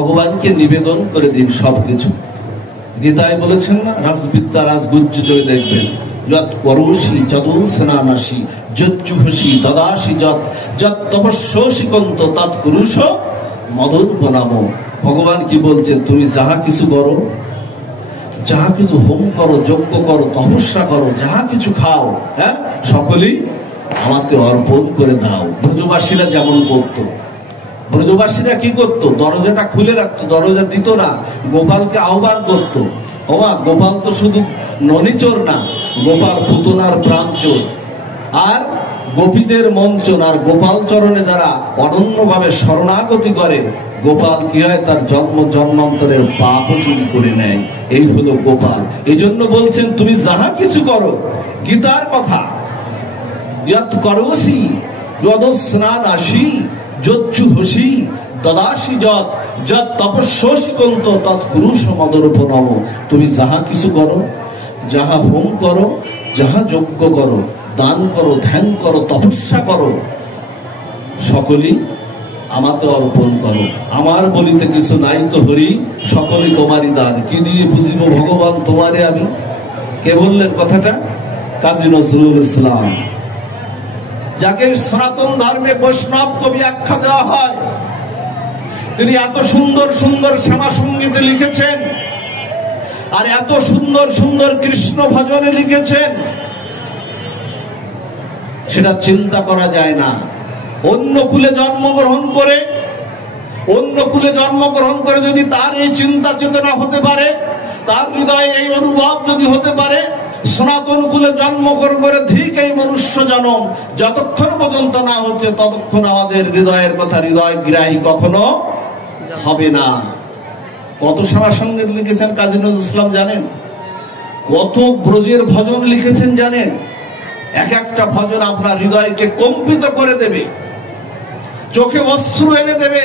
ভগবানকে নিবেদন করে দিন সবকিছু। গীতায় বলেছেন না, রাজবিদ্যা রাজগুজ্জিত দেখবেন, যৎ করোষি যদুসনানাসি যজ্জুহসি দদাসি যৎ যৎ তপস্যসি কন্ত তৎ কুরুষ মদুর্বনাম। ভগবান কি বলছেন, তুমি যাহা কিছু করো, যাহা কিছু হোম করো, যজ্ঞ করো, তপস্যা করো, যাহা কিছু খাও, হ্যাঁ, সকলেই আমাকে অর্পণ করে দাও। ব্রজবাসীরা যেমন করত, ব্রজবাসীরা কি করত, দরজাটা খুলে রাখতো, দরজা দিত না, গোপালকে আহ্বান করত। ওমা, গোপাল তো শুধু ননিচোর না, গোপাল পুতনার প্রাণচোর আর গোপীদের মঞ্চন। আর গোপাল চরণে যারা অনন্যভাবে শরণাগতি করে, গোপাল কি হয়, তার জন্ম জন্মান্তরের পাপও চুরি করে নেয়। এই হলো গোপাল। এই জন্য বলছেন, তুমি যাহা কিছু করো, গীতার কথা, যৎ করোষি যদস্নানাসি যজ্জুহসি দদাসি যৎ যৎ তপস্যসি কন্ত তৎ কুরুষ মদর্পণম। তুমি যাহা কিছু করো, যাহা হোম করো, যাহা যজ্ঞ করো, দান করো, ধ্যান করো, তপস্যা করো, সকলেই আমাকে অর্পণ করো। আমার বলিতে কিছু নাই তো হরি, সকলেই তোমারই দান। কি দিয়ে বুঝিব ভগবান তোমারে আমি? কে বললেন কথাটা? কাজী নজরুল ইসলাম, যাকে সনাতন ধর্মে বৈষ্ণব কবি আখ্যা দেওয়া হয়। তিনি এত সুন্দর সুন্দর শ্যামা সঙ্গীতে লিখেছেন, আর এত সুন্দর সুন্দর কৃষ্ণ ভজনে লিখেছেন, সেটা চিন্তা করা যায় না। অন্য কুলে জন্মগ্রহণ করে, অন্য কুলে জন্মগ্রহণ করে যদি তার এই চিন্তা চেতনা হতে পারে, তার হৃদয়ে এই অনুভব যদি হতে পারে, সনাতন কুলে জন্মগ্রহণ করে ঠিক এই মনুষ্য জন্ম যতক্ষণ পর্যন্ত না হচ্ছে, ততক্ষণ আমাদের হৃদয়ের কথা হৃদয় গ্রাহী কখনো হবে না। কত শ্যামা সঙ্গীত লিখেছেন কাজী নজরুল ইসলাম জানেন? কত ব্রজের ভজন লিখেছেন জানেন? এক একটা ভজন আপনার হৃদয়কে কম্পিত করে দেবে, চোখে অশ্রু এনে দেবে।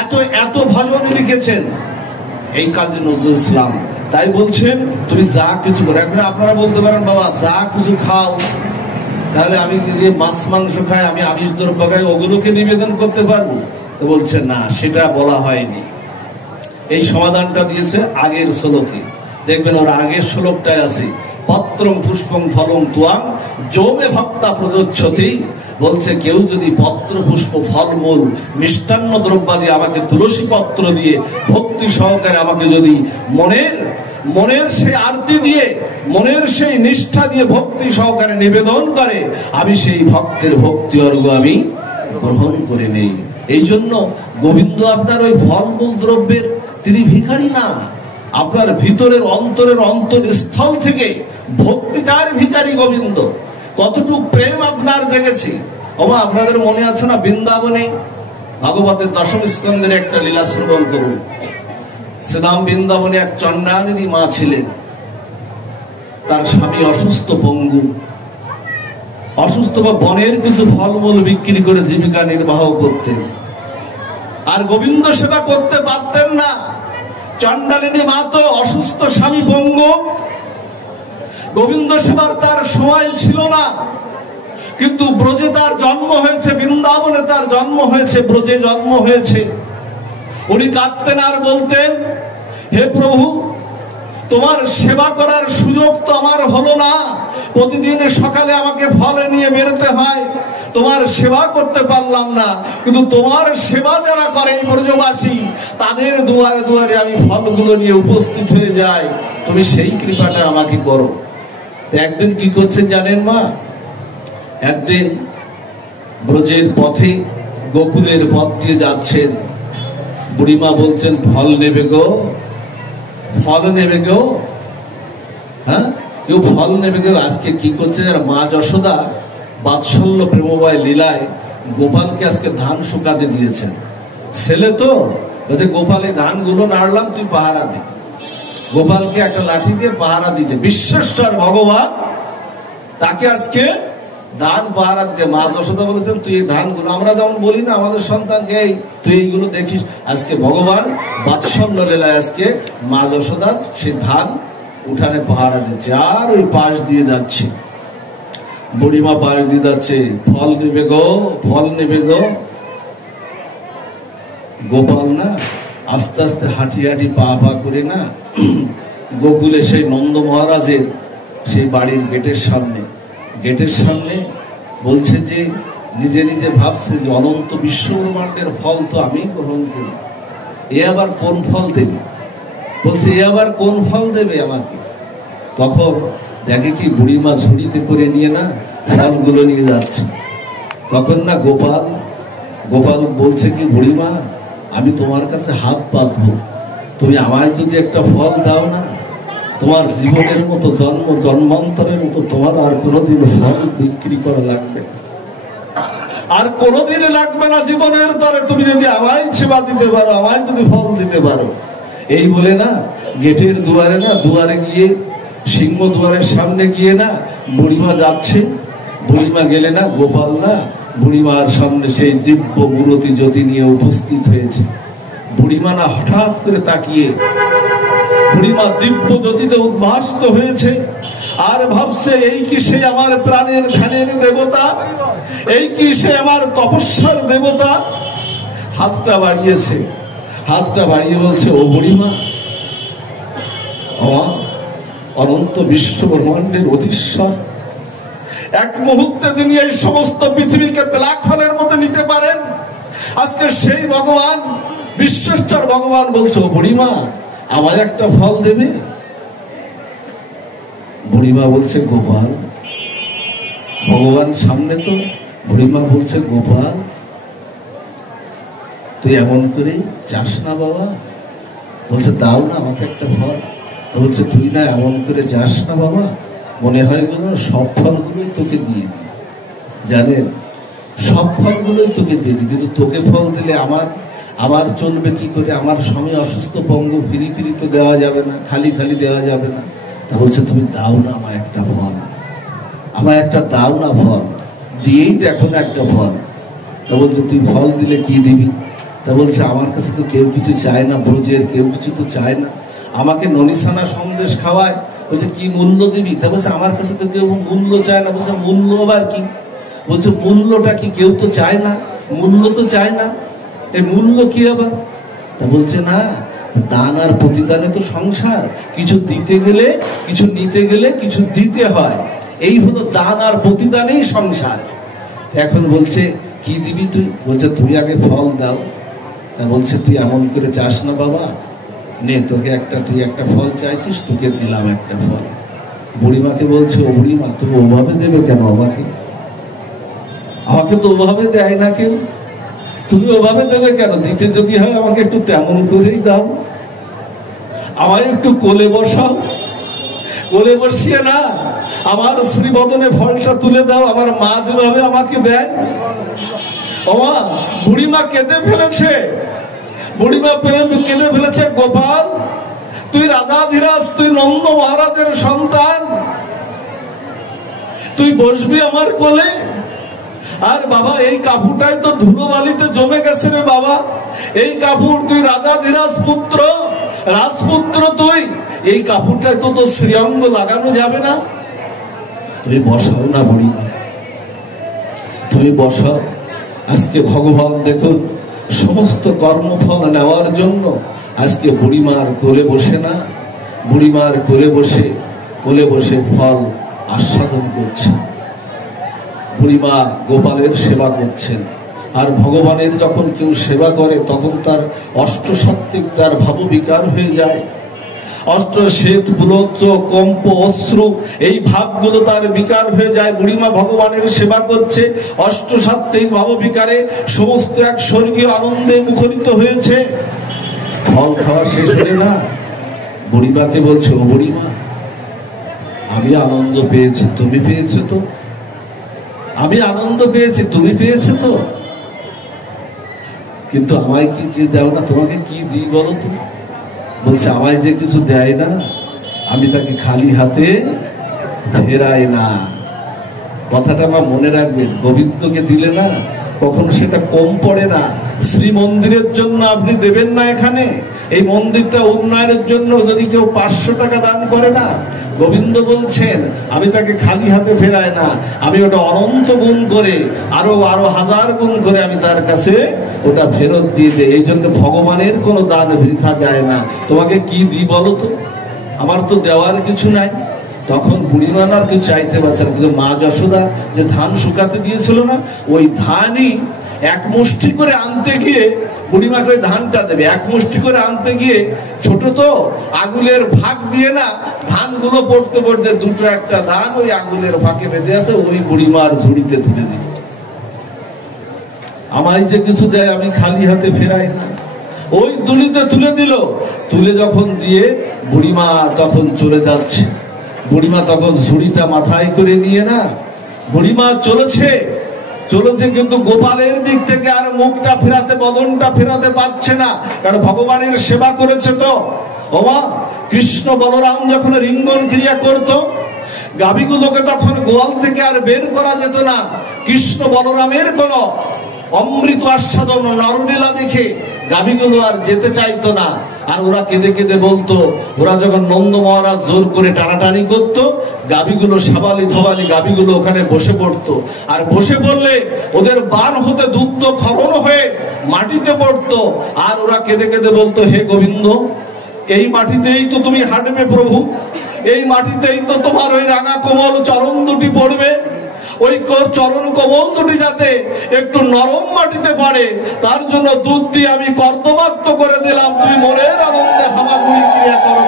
এত এত ভজন লিখেছেন এই কাজী নজরুল ইসলাম। তাই বলছেন, তুমি যা কিছু করো। এখন আপনারা বলতে পারেন, বাবা যা কিছু খাও, তাহলে আমি যে মাছ মাংস খাই, আমি আমিষ দ্রব্য খাই, ওগুলোকে নিবেদন করতে পারবো? তো বলছেন না, সেটা বলা হয়নি। এই সমাধানটা দিয়েছে আগের শ্লোকে। দেখবেন ওর আগের শ্লোকটায় আছে, পত্রম পুষ্পম ফলম তুয়াং যৌমে ভক্তা প্রযোজ্যতি। বলছে, কেউ যদি পত্র পুষ্প ফলমূল মিষ্টান্ন দ্রব্যাদি আমাকে তুলসী পত্র দিয়ে ভক্তি সহকারে আমাকে যদি মনের সেই আরতি দিয়ে, মনের সেই নিষ্ঠা দিয়ে ভক্তি সহকারে নিবেদন করে, আমি সেই ভক্তের ভক্তি অর্ঘ আমি গ্রহণ করে নেই। এই জন্য গোবিন্দ আপনার ওই ফলমূল দ্রব্যের তিনি ভিখারি না, আপনার ভিতরের অন্তরের অন্তরস্থল থেকে ভক্তিটার ভিখারি গোবিন্দ। কতটুকু প্রেম আপনার দেখেছি। ওমা, আপনাদের মনে আছে না, বৃন্দাবনে ভাগবতের দশম স্কন্ধের একটা লীলা শ্রবণ করুন। শ্রীধাম বৃন্দাবনে এক চণ্ডালিনী মা ছিলেন, তার স্বামী অসুস্থ, পঙ্গু, অসুস্থ বা বনের কিছু ফলমূল বিক্রি করে জীবিকা নির্বাহ করতেন, আর গোবিন্দ সেবা করতে পারতেন না। চণ্ডালিনী মা তো অসুস্থ, স্বামী পঙ্গু, গোবিন্দ সেবার তার সময় ছিল না। কিন্তু ব্রজে তার জন্ম হয়েছে, বৃন্দাবনে তার জন্ম হয়েছে, ব্রজে জন্ম হয়েছে। উনি কাঁদতেন আর বলতেন, হে প্রভু, তোমার সেবা করার সুযোগ তো আমার হলো না। প্রতিদিন সকালে আমাকে ফল নিয়ে বেরোতে হয়, তোমার সেবা করতে পারলাম না। কিন্তু তোমার সেবা যারা করে এই ব্রজবাসী, তাদের দুয়ারে দুয়ারে আমি ফলগুলো নিয়ে উপস্থিত হয়ে যাই। তুমি সেই কৃপাটা আমাকে করো। একদিন কি করছেন জানেন মা? একদিন ব্রজের পথে, গোকুলের পথ দিয়ে যাচ্ছেন। বুড়িমা বলছেন, ফল নেবে গো, ফল নেবে গো। হ্যাঁ, কেউ ফল নেবে গো। আজকে কি করছে, আর মা যশোদা বাৎসল্য প্রেমময় লীলায় গোপালকে আজকে ধান শুকাতে দিয়েছেন। ছেলে তো বলছে, গোপালে ধানগুলো নাড়লাম, তুই পাহারা দে। গোপালকে একটা লাঠি দিয়ে পাহারা দিতে, বিশ্বেশ্বর ভগবান তাকে আজকে ধান পাহারা দিতে। মা যশোদা বলেছেন, তুই এই ধানগুলো, আমরা যেমন বলি না আমাদের সন্তানকে, এই তুই এইগুলো দেখিস। আজকে ভগবান বাৎসল্য লীলায় আজকে মা যশোদা সে ধান উঠানে পাহারা দিচ্ছে, আর ওই পাশ দিয়ে যাচ্ছে। বুড়িমা পাশ দিয়ে যাচ্ছে, ফল নেবে গো, ফল নেবে গো। গোপাল না আস্তে আস্তে হাঁটি হাঁটি পা পা করে না গোকুলে সেই নন্দ মহারাজের সেই বাড়ির গেটের সামনে বলছে যে নিজে নিজে ভাবছে যে অনন্ত বিশ্বব্রহ্মাণ্ডের ফল তো আমি গ্রহণ করি, এ আবার কোন ফল দেবে? বলছে এ আবার কোন ফল দেবে আমাকে? তখন দেখে কি বুড়িমা ঝুড়িতে করে নিয়ে না ফলগুলো নিয়ে যাচ্ছে। তখন না গোপাল বলছে কি, বুড়িমা আমি তোমার কাছে হাত পাতবো, তুমি আমায় যদি একটা ফল দাও না, তোমার জীবনের মতো জন্মান্তরের মতো তোমার আর কোনোদিন ফল বিক্রি করা লাগবে, আর কোনোদিন লাগবে না জীবনের তরে, তুমি যদি আমায় সেবা দিতে পারো, আমায় যদি ফল দিতে পারো। এই বলে না গেটের দুয়ারে গিয়ে সিংহ দুয়ারের সামনে গিয়ে না বুড়িমা যাচ্ছে। বুড়িমা গেলে না গোপাল না বুড়িমার সামনে সেই দিব্য মূরতি জ্যোতি নিয়ে উপস্থিত হয়েছে। বুড়িমা না হঠাৎ করে তাকিয়ে বুড়িমা দিব্য জ্যোতিতে উদ্ভাসিত হয়েছে, আর ভাবছে এই কি সে আমার প্রাণের ধ্যানের দেবতা, এই কি সে আমার তপস্যার দেবতা। হাতটা বাড়িয়ে বলছে, ও বুড়িমা, আমার অনন্ত বিশ্ব ব্রহ্মাণ্ডের অধীশ্বর, এক মুহূর্তে তিনি এই সমস্ত পৃথিবীকে ব্ল্যাক হোলের মধ্যে নিতে পারেন। আজকে সেই ভগবান, বিশ্বস্তর ভগবান বলছে, ও বুড়িমা আমায় একটা ফল দেবে? বুড়িমা বলছে, গোপাল, ভগবান সামনে তো। বুড়িমা বলছে, গোপাল তুই এমন করে চাস না বাবা। বলছে, দাও না আমাকে একটা ফল। তো বলছে, তুই না এমন করে যাস না বাবা, মনে হয় গেল সব ফলগুলোই তোকে দিয়ে দিই। জানেন, সব ফলগুলোই তোকে দিয়ে দিই, কিন্তু তোকে ফল দিলে আমার চলবে কি করে? আমার স্বামী অসুস্থ, পঙ্গ, ফিরি তো দেওয়া যাবে না, খালি দেওয়া যাবে না। তা বলছে, তুমি দাও না আমায় একটা ফল, আমায় একটা দাও না ফল, দিয়েই দেখো না একটা ফল। তা বলছে, তুই ফল দিলে কি দিবি? তা বলছে, আমার কাছে তো কেউ কিছু চায় না, ব্রজের কেউ কিছু তো চায় না, আমাকে ননিসানা সন্দেশ খাওয়ায়। বলছে, কি মূল্য দিবি? তা বলছে, আমার কাছে তো কেউ মূল্য চায় না। বলছে, মূল্য আবার কি? বলছে, মূল্যটা কি? কেউ তো চায় না, মূল্য তো চায় না, এই মূল্য কি আবার? তা বলছে, না, দান আর প্রতিদানে তো সংসার, কিছু দিতে গেলে কিছু নিতে গেলে কিছু দিতে হয়, এই হলো দান আর প্রতিদানেই সংসার। এখন বলছে, কি দিবি তুই? বলছে, তুই আগে ফল দাও। তা বলছে, তুই এমন করে চাস না বাবা, নে তুই একটা ফল চাইছিস, তোকে দিলাম একটা ফল। বুড়িমাকে বলছে, ও বুড়িমা, তুমি ওভাবে দেবে কেন আমাকে তো ওভাবে দেয় না কেউ, তুমি ওভাবে দেবে কেন? দিতে যদি হয় আমাকে একটু তেমন করেই দাও, আমায় একটু কোলে বসাও, কোলে বসিয়ে না আমার শ্রীবদনে ফলটা তুলে দাও, আমার মা যেভাবে আমাকে দেয়। ওমা, বুড়িমা কেঁদে ফেলেছে, গোপাল তুই রাজাধিরাজ, তুই নন্দ মহারাজের সন্তান, তুই বসবি আমার কোলে। আর বাবা, এই কাপুরটাই তো ধুলো বালিতে জমে গেছে রে বাবা, এই কাপুর, তুই রাজাধিরাজ পুত্র, রাজপুত্র তুই, এই কাপুরটায় তো তোর শ্রীঅঙ্গ লাগানো যাবে না। তুমি বসাও না বুড়িমা, তুমি বসাও। আজকে ভগবান দেখো সমস্ত কর্মফল নেওয়ার জন্য আজকে বুড়িমার কোলে বসে না, বুড়িমার কোলে বসে ফল আস্বাদন করছেন। বুড়িমা গোপালের সেবা করছেন। আর ভগবানের যখন কেউ সেবা করে তখন তার অষ্টসাত্ত্বিক, তার ভাববিকার হয়ে যায়। অষ্টশ্বেত, বুলত্ব, কম্প, অশ্রু, এই ভাবগুলো তার বিকার হয়ে যায়। বুড়িমা ভগবানের সেবা করছে, অষ্টসাত্ত্বিক ভাববিকারে সমস্ত এক স্বর্গীয় আনন্দে মুখরিত হয়েছে। ফল খাওয়া শেষ হলে না বুড়িমাকে বলছে, ও বুড়িমা, আমি আনন্দ পেয়েছি, তুমি পেয়েছো তো? আমি আনন্দ পেয়েছি, তুমি পেয়েছো তো? কিন্তু আমায় কি যে দাও না, তোমাকে কি দিই বলো তো? বলছে, আমায় যে কিছু দেয় না আমি তাকে খালি হাতে ফেরাই না। কথাটা আমার মনে রাখবেন, গোবিন্দকে দিলে না কখনো সেটা কম পড়ে না। শ্রী মন্দিরের জন্য আপনি দেবেন না, এখানে এই মন্দিরটা উন্নয়নের জন্য যদি কেউ 500 টাকা দান করে না, গোবিন্দ বলছেন আমি তাকে খালি হাতে ফেরাই না, আমি ওটা অনন্ত গুণ করে আরো 1000 গুণ করে আমি তার কাছে ওটা ফেরত দিয়ে দেই। এই জন্য ভগবানের কোনো দান বৃথা যায় না। তোমাকে কি দিই বলো তো, আমার তো দেওয়ার কিছু নাই। তখন বুড়িমান আর কেউ চাইতে পারছে না, কিন্তু মা যশোদা যে ধান শুকাতে দিয়েছিল না, ওই ধানই এক মুষ্টি করে আনতে গিয়ে বুড়িমাকে ওই ধানটা দেবে, এক মুষ্টি করে আনতে গিয়ে ছোট তো আগুলের ভাগ দিয়ে না ধানগুলো পড়তে পড়তে দুটো একটা ধান ওই আগুলের ফাঁকে বেঁধে আছে, ওই বুড়িমার ঝুড়িতে তুলে দিল। আমায় যে কিছু দেয় আমি খালি হাতে ফেরাই না। ওই দুলিতে তুলে দিল, তুলে যখন দিয়ে বুড়িমা তখন চলে যাচ্ছে, বুড়িমা তখন ঝুড়িটা মাথায় করে নিয়ে না বুড়িমা চলেছে, কিন্তু গোপালের দিক থেকে আর মুখটা ফেরাতে, বদনটা ফেরাতে পারছে না, কারণ ভগবানের সেবা করেছে তো। ওমা কৃষ্ণ বলরাম যখন রিঙ্গন ক্রিয়া করত, গাভীগুলোকে তখন গোয়াল থেকে আর বের করা যেত না। কৃষ্ণ বলরামের কোন অমৃত আস্বাদন নরলীলা দেখে গাভীগুলো আর যেতে চাইতো না, আর ওরা কেঁদে কেঁদে বলতো, ওরা যখন নন্দ মহারাজ জোর করে টানাটানি করতো, গাভীগুলো সাবালি ধবালি গাভীগুলো ওখানে বসে পড়তো, আর বসে পড়লে ওদের বান হতে দুগ্ধ খরণ হয়ে মাটিতে পড়তো, আর ওরা কেঁদে কেঁদে বলতো, হে গোবিন্দ, এই মাটিতেই তো তুমি হাঁটবে প্রভু, এই মাটিতেই তো তোমার ওই রাঙা কোমল চরণ দুটি পড়বে, ওই চরণ কোমল দুটি যাতে একটু নরম মাটিতে পারে তার জন্য দুধ দিয়ে আমি কর্দমাক্ত করে দিলাম, তুমি মনের আনন্দে হামাগুড়ি ক্রিয়া করো।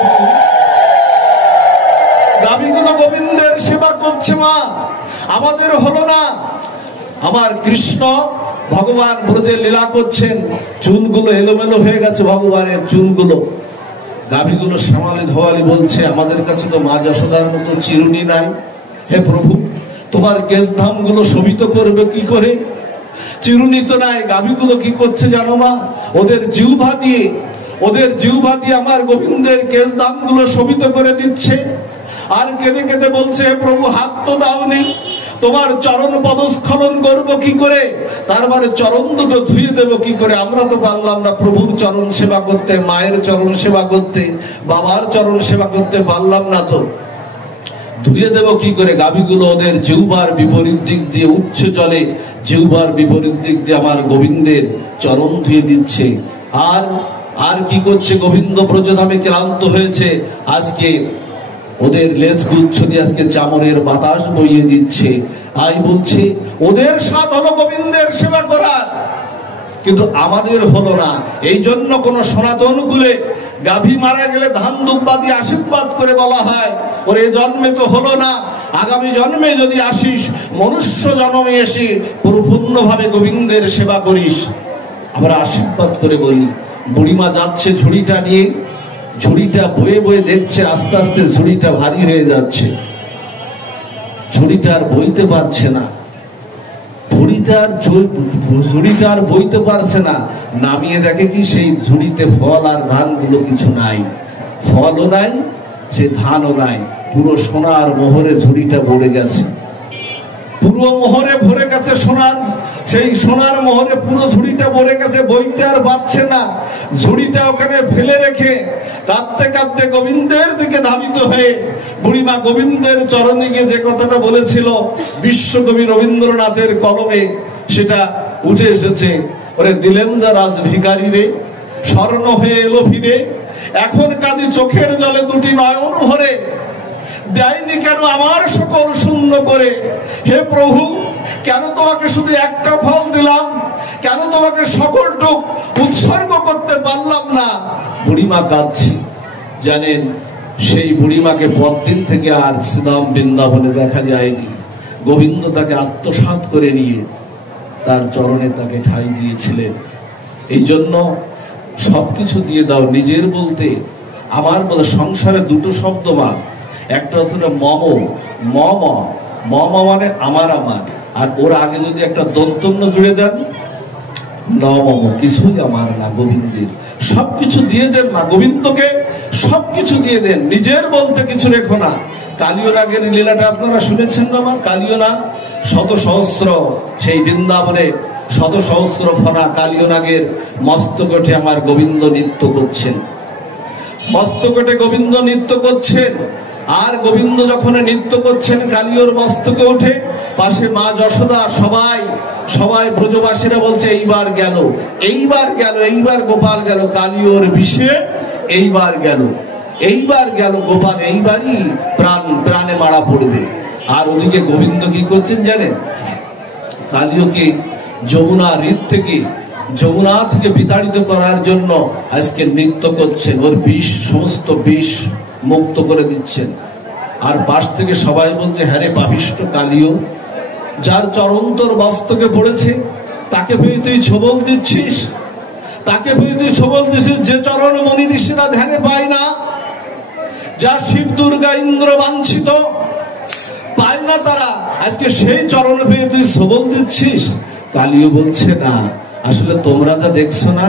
গাভীগুলো গোবিন্দের সেবা করছে, মা আমাদের হলো না। আমার কৃষ্ণ ভগবান ব্রজে লীলা করছেন, চুলগুলো এলোমেলো হয়ে গেছে ভগবানের চুলগুলো, গাভীগুলো সামালি ধোয়ালি বলছে, আমাদের কাছে তো মা যশোদার মতো চিরুনি নাই, হে প্রভু তোমার কেশধাম গুলো শোভিত করবে কি করে, চিরুনি তো নাই। গাভীগুলো কি করছে জানো মা, ওদের জিহ্বা দিয়ে আমার গোবিন্দের কেশধাম গুলো শোভিত করে দিচ্ছে, আর কেঁদে কেঁদে বলছে, হে প্রভু হাত তো দাওনি, তোমার চরণ পদস্খলন করবো কি করে, তার মানে চরণ দুটো ধুয়ে দেবো কি করে, আমরা তো পারলাম না প্রভুর চরণ সেবা করতে, মায়ের চরণ সেবা করতে, বাবার চরণ সেবা করতে পারলাম না, তো ধুয়ে দেব কি করে। গাভীগুলো ওদের জিহ্বার বিপরীত দিক দিয়ে উচ্চ জলে জিহ্বার বিপরীত দিক দিয়ে আমার গোবিন্দের চরণ ধুয়ে দিচ্ছে। আর কি করছে, গোবিন্দ ব্রজধামে ক্লান্ত হয়েছে, আজকে ওদের লেজ গুচ্ছ দিয়ে আজকে চামরের বাতাস বইয়ে দিচ্ছে। আই বলছে ওদের স্বাদ হলো গোবিন্দের সেবা করার, কিন্তু আমাদের হলো না। এই জন্য কোন সনাতন কুলে গাভী মারা গেলে ধান দুব্বা দিয়ে আশীর্বাদ করে বলা হয়, ওর এ জন্মে তো হলো না, আগামী জন্মে যদি আসিস, মনুষ্য জন্মে এসে পরিপূর্ণভাবে গোবিন্দের সেবা করিস। আমরা আশীর্বাদ করে বলি। বুড়িমা যাচ্ছে ঝুড়িটা নিয়ে, ঝুড়িটা বয়ে বয়ে দেখছে আস্তে আস্তে ঝুড়িটা ভারী হয়ে যাচ্ছে, ঝুড়িটা আর বইতে পারছে না, ঝুড়িটা আর বইতে পারছে না। নামিয়ে দেখে কি সেই ঝুড়িতে ফল আর ধানগুলো কিছু নাই, ফলও নাই, সেই ধানও নাই, পুরো সোনার মোহরে ঝুড়িটা ভরে গেছে, পুরো মোহরে ভরে গেছে সোনার, সেই সোনার মোহরে পুরো ঝুড়িটা ভরে গেছে, বইতে আর পারছে না। ঝুড়িটা ওখানে ফেলে রেখে কাঁদতে কাঁদতে গোবিন্দের দিকে ধাবিত হয়ে বুড়িমা গোবিন্দের চরণে গিয়ে যে কথাটা বলেছিল বিশ্বকবি রবীন্দ্রনাথের কলমে, সেটা উঠে এসেছে, ওরে দিলেন যা রাজ ভিখারি রে, স্বর্ণ হয়ে এলো ফিরে, এখন কাঁদি চোখের জলে দুটি নয়ন ভরে, দেয়নি কেন আমার সকল শূন্য করে, হে প্রভু কেন তোমাকে শুধু একটা ফল দিলাম, কেন তোমাকে সকলটুক উৎসর্গ করতে পারলাম না। বুড়িমা কাঁদছে। জানেন সেই বুড়িমাকে পরদিন থেকে আর শ্রীধাম বৃন্দাবনে দেখা যায়নি। গোবিন্দ তাকে আত্মসাৎ করে নিয়ে তার চরণে তাকে ঠাঁই দিয়েছিলেন। এই জন্য সবকিছু দিয়ে দাও, নিজের বলতে আমার বলে সংসারে দুটো শব্দ মা, একটা হচ্ছে মম, মম, মম মানে আমার আমার, আর ওর আগে যদি একটা দন্তন্য জুড়ে দেন, ন মম, কিছুই আমার না, গোবিন্দের। সবকিছু দিয়ে দেন না, গোবিন্দকে সবকিছু দিয়ে দেন, নিজের বলতে কিছু রেখো না। কালীয় নাগের লীলাটা আপনারা শুনেছেন না মা? কালীয় নাগ শত সহস্র সেই বৃন্দাবনে শত সহস্র ফনা কালীয় নাগের মস্তকটে আমার গোবিন্দ নৃত্য করছেন, মস্তকটে গোবিন্দ নৃত্য করছেন। আর গোবিন্দ যখন নৃত্য করছেন কালীয়র মস্তকে ওঠে, পাশে মা যশোদা, সবাই সবাই ব্রজবাসীরা বলছে এইবার গেল, এইবার গেল, এইবার গোপাল গেল, কালীয়র বিষে এইবার গেল, এইবার গেল গোপাল, এইবারই প্রাণে মারা পড়বে। আর ওদিকে গোবিন্দ কি করছেন জানেন? কালীয়কে যমুনা হ্রদ থেকে, যমুনা থেকে বিতাড়িত করার জন্য আজকে নৃত্য করছেন, ওর বিষ, সমস্ত বিষ মুক্ত করে দিচ্ছেন। আর পাশ থেকে সবাই বলছে, হ্যাঁ রে পাপিষ্ঠ কালীয়, যার চরণ তোর মস্তকে পড়েছে তাকে পেয়ে তুই ছবল দিচ্ছিস, তাকে পেয়ে তুই ছবল দিচ্ছিস, যে চরণ মনি ঋষিরা ধ্যানে পায় না, যা শিব দুর্গা ইন্দ্র বাঞ্ছিত পায় না তারা, আজকে সেই চরণ পেয়ে তুই ছবল দিচ্ছিস। কালীয় বলছে, না আসলে তোমরা যা দেখছো না,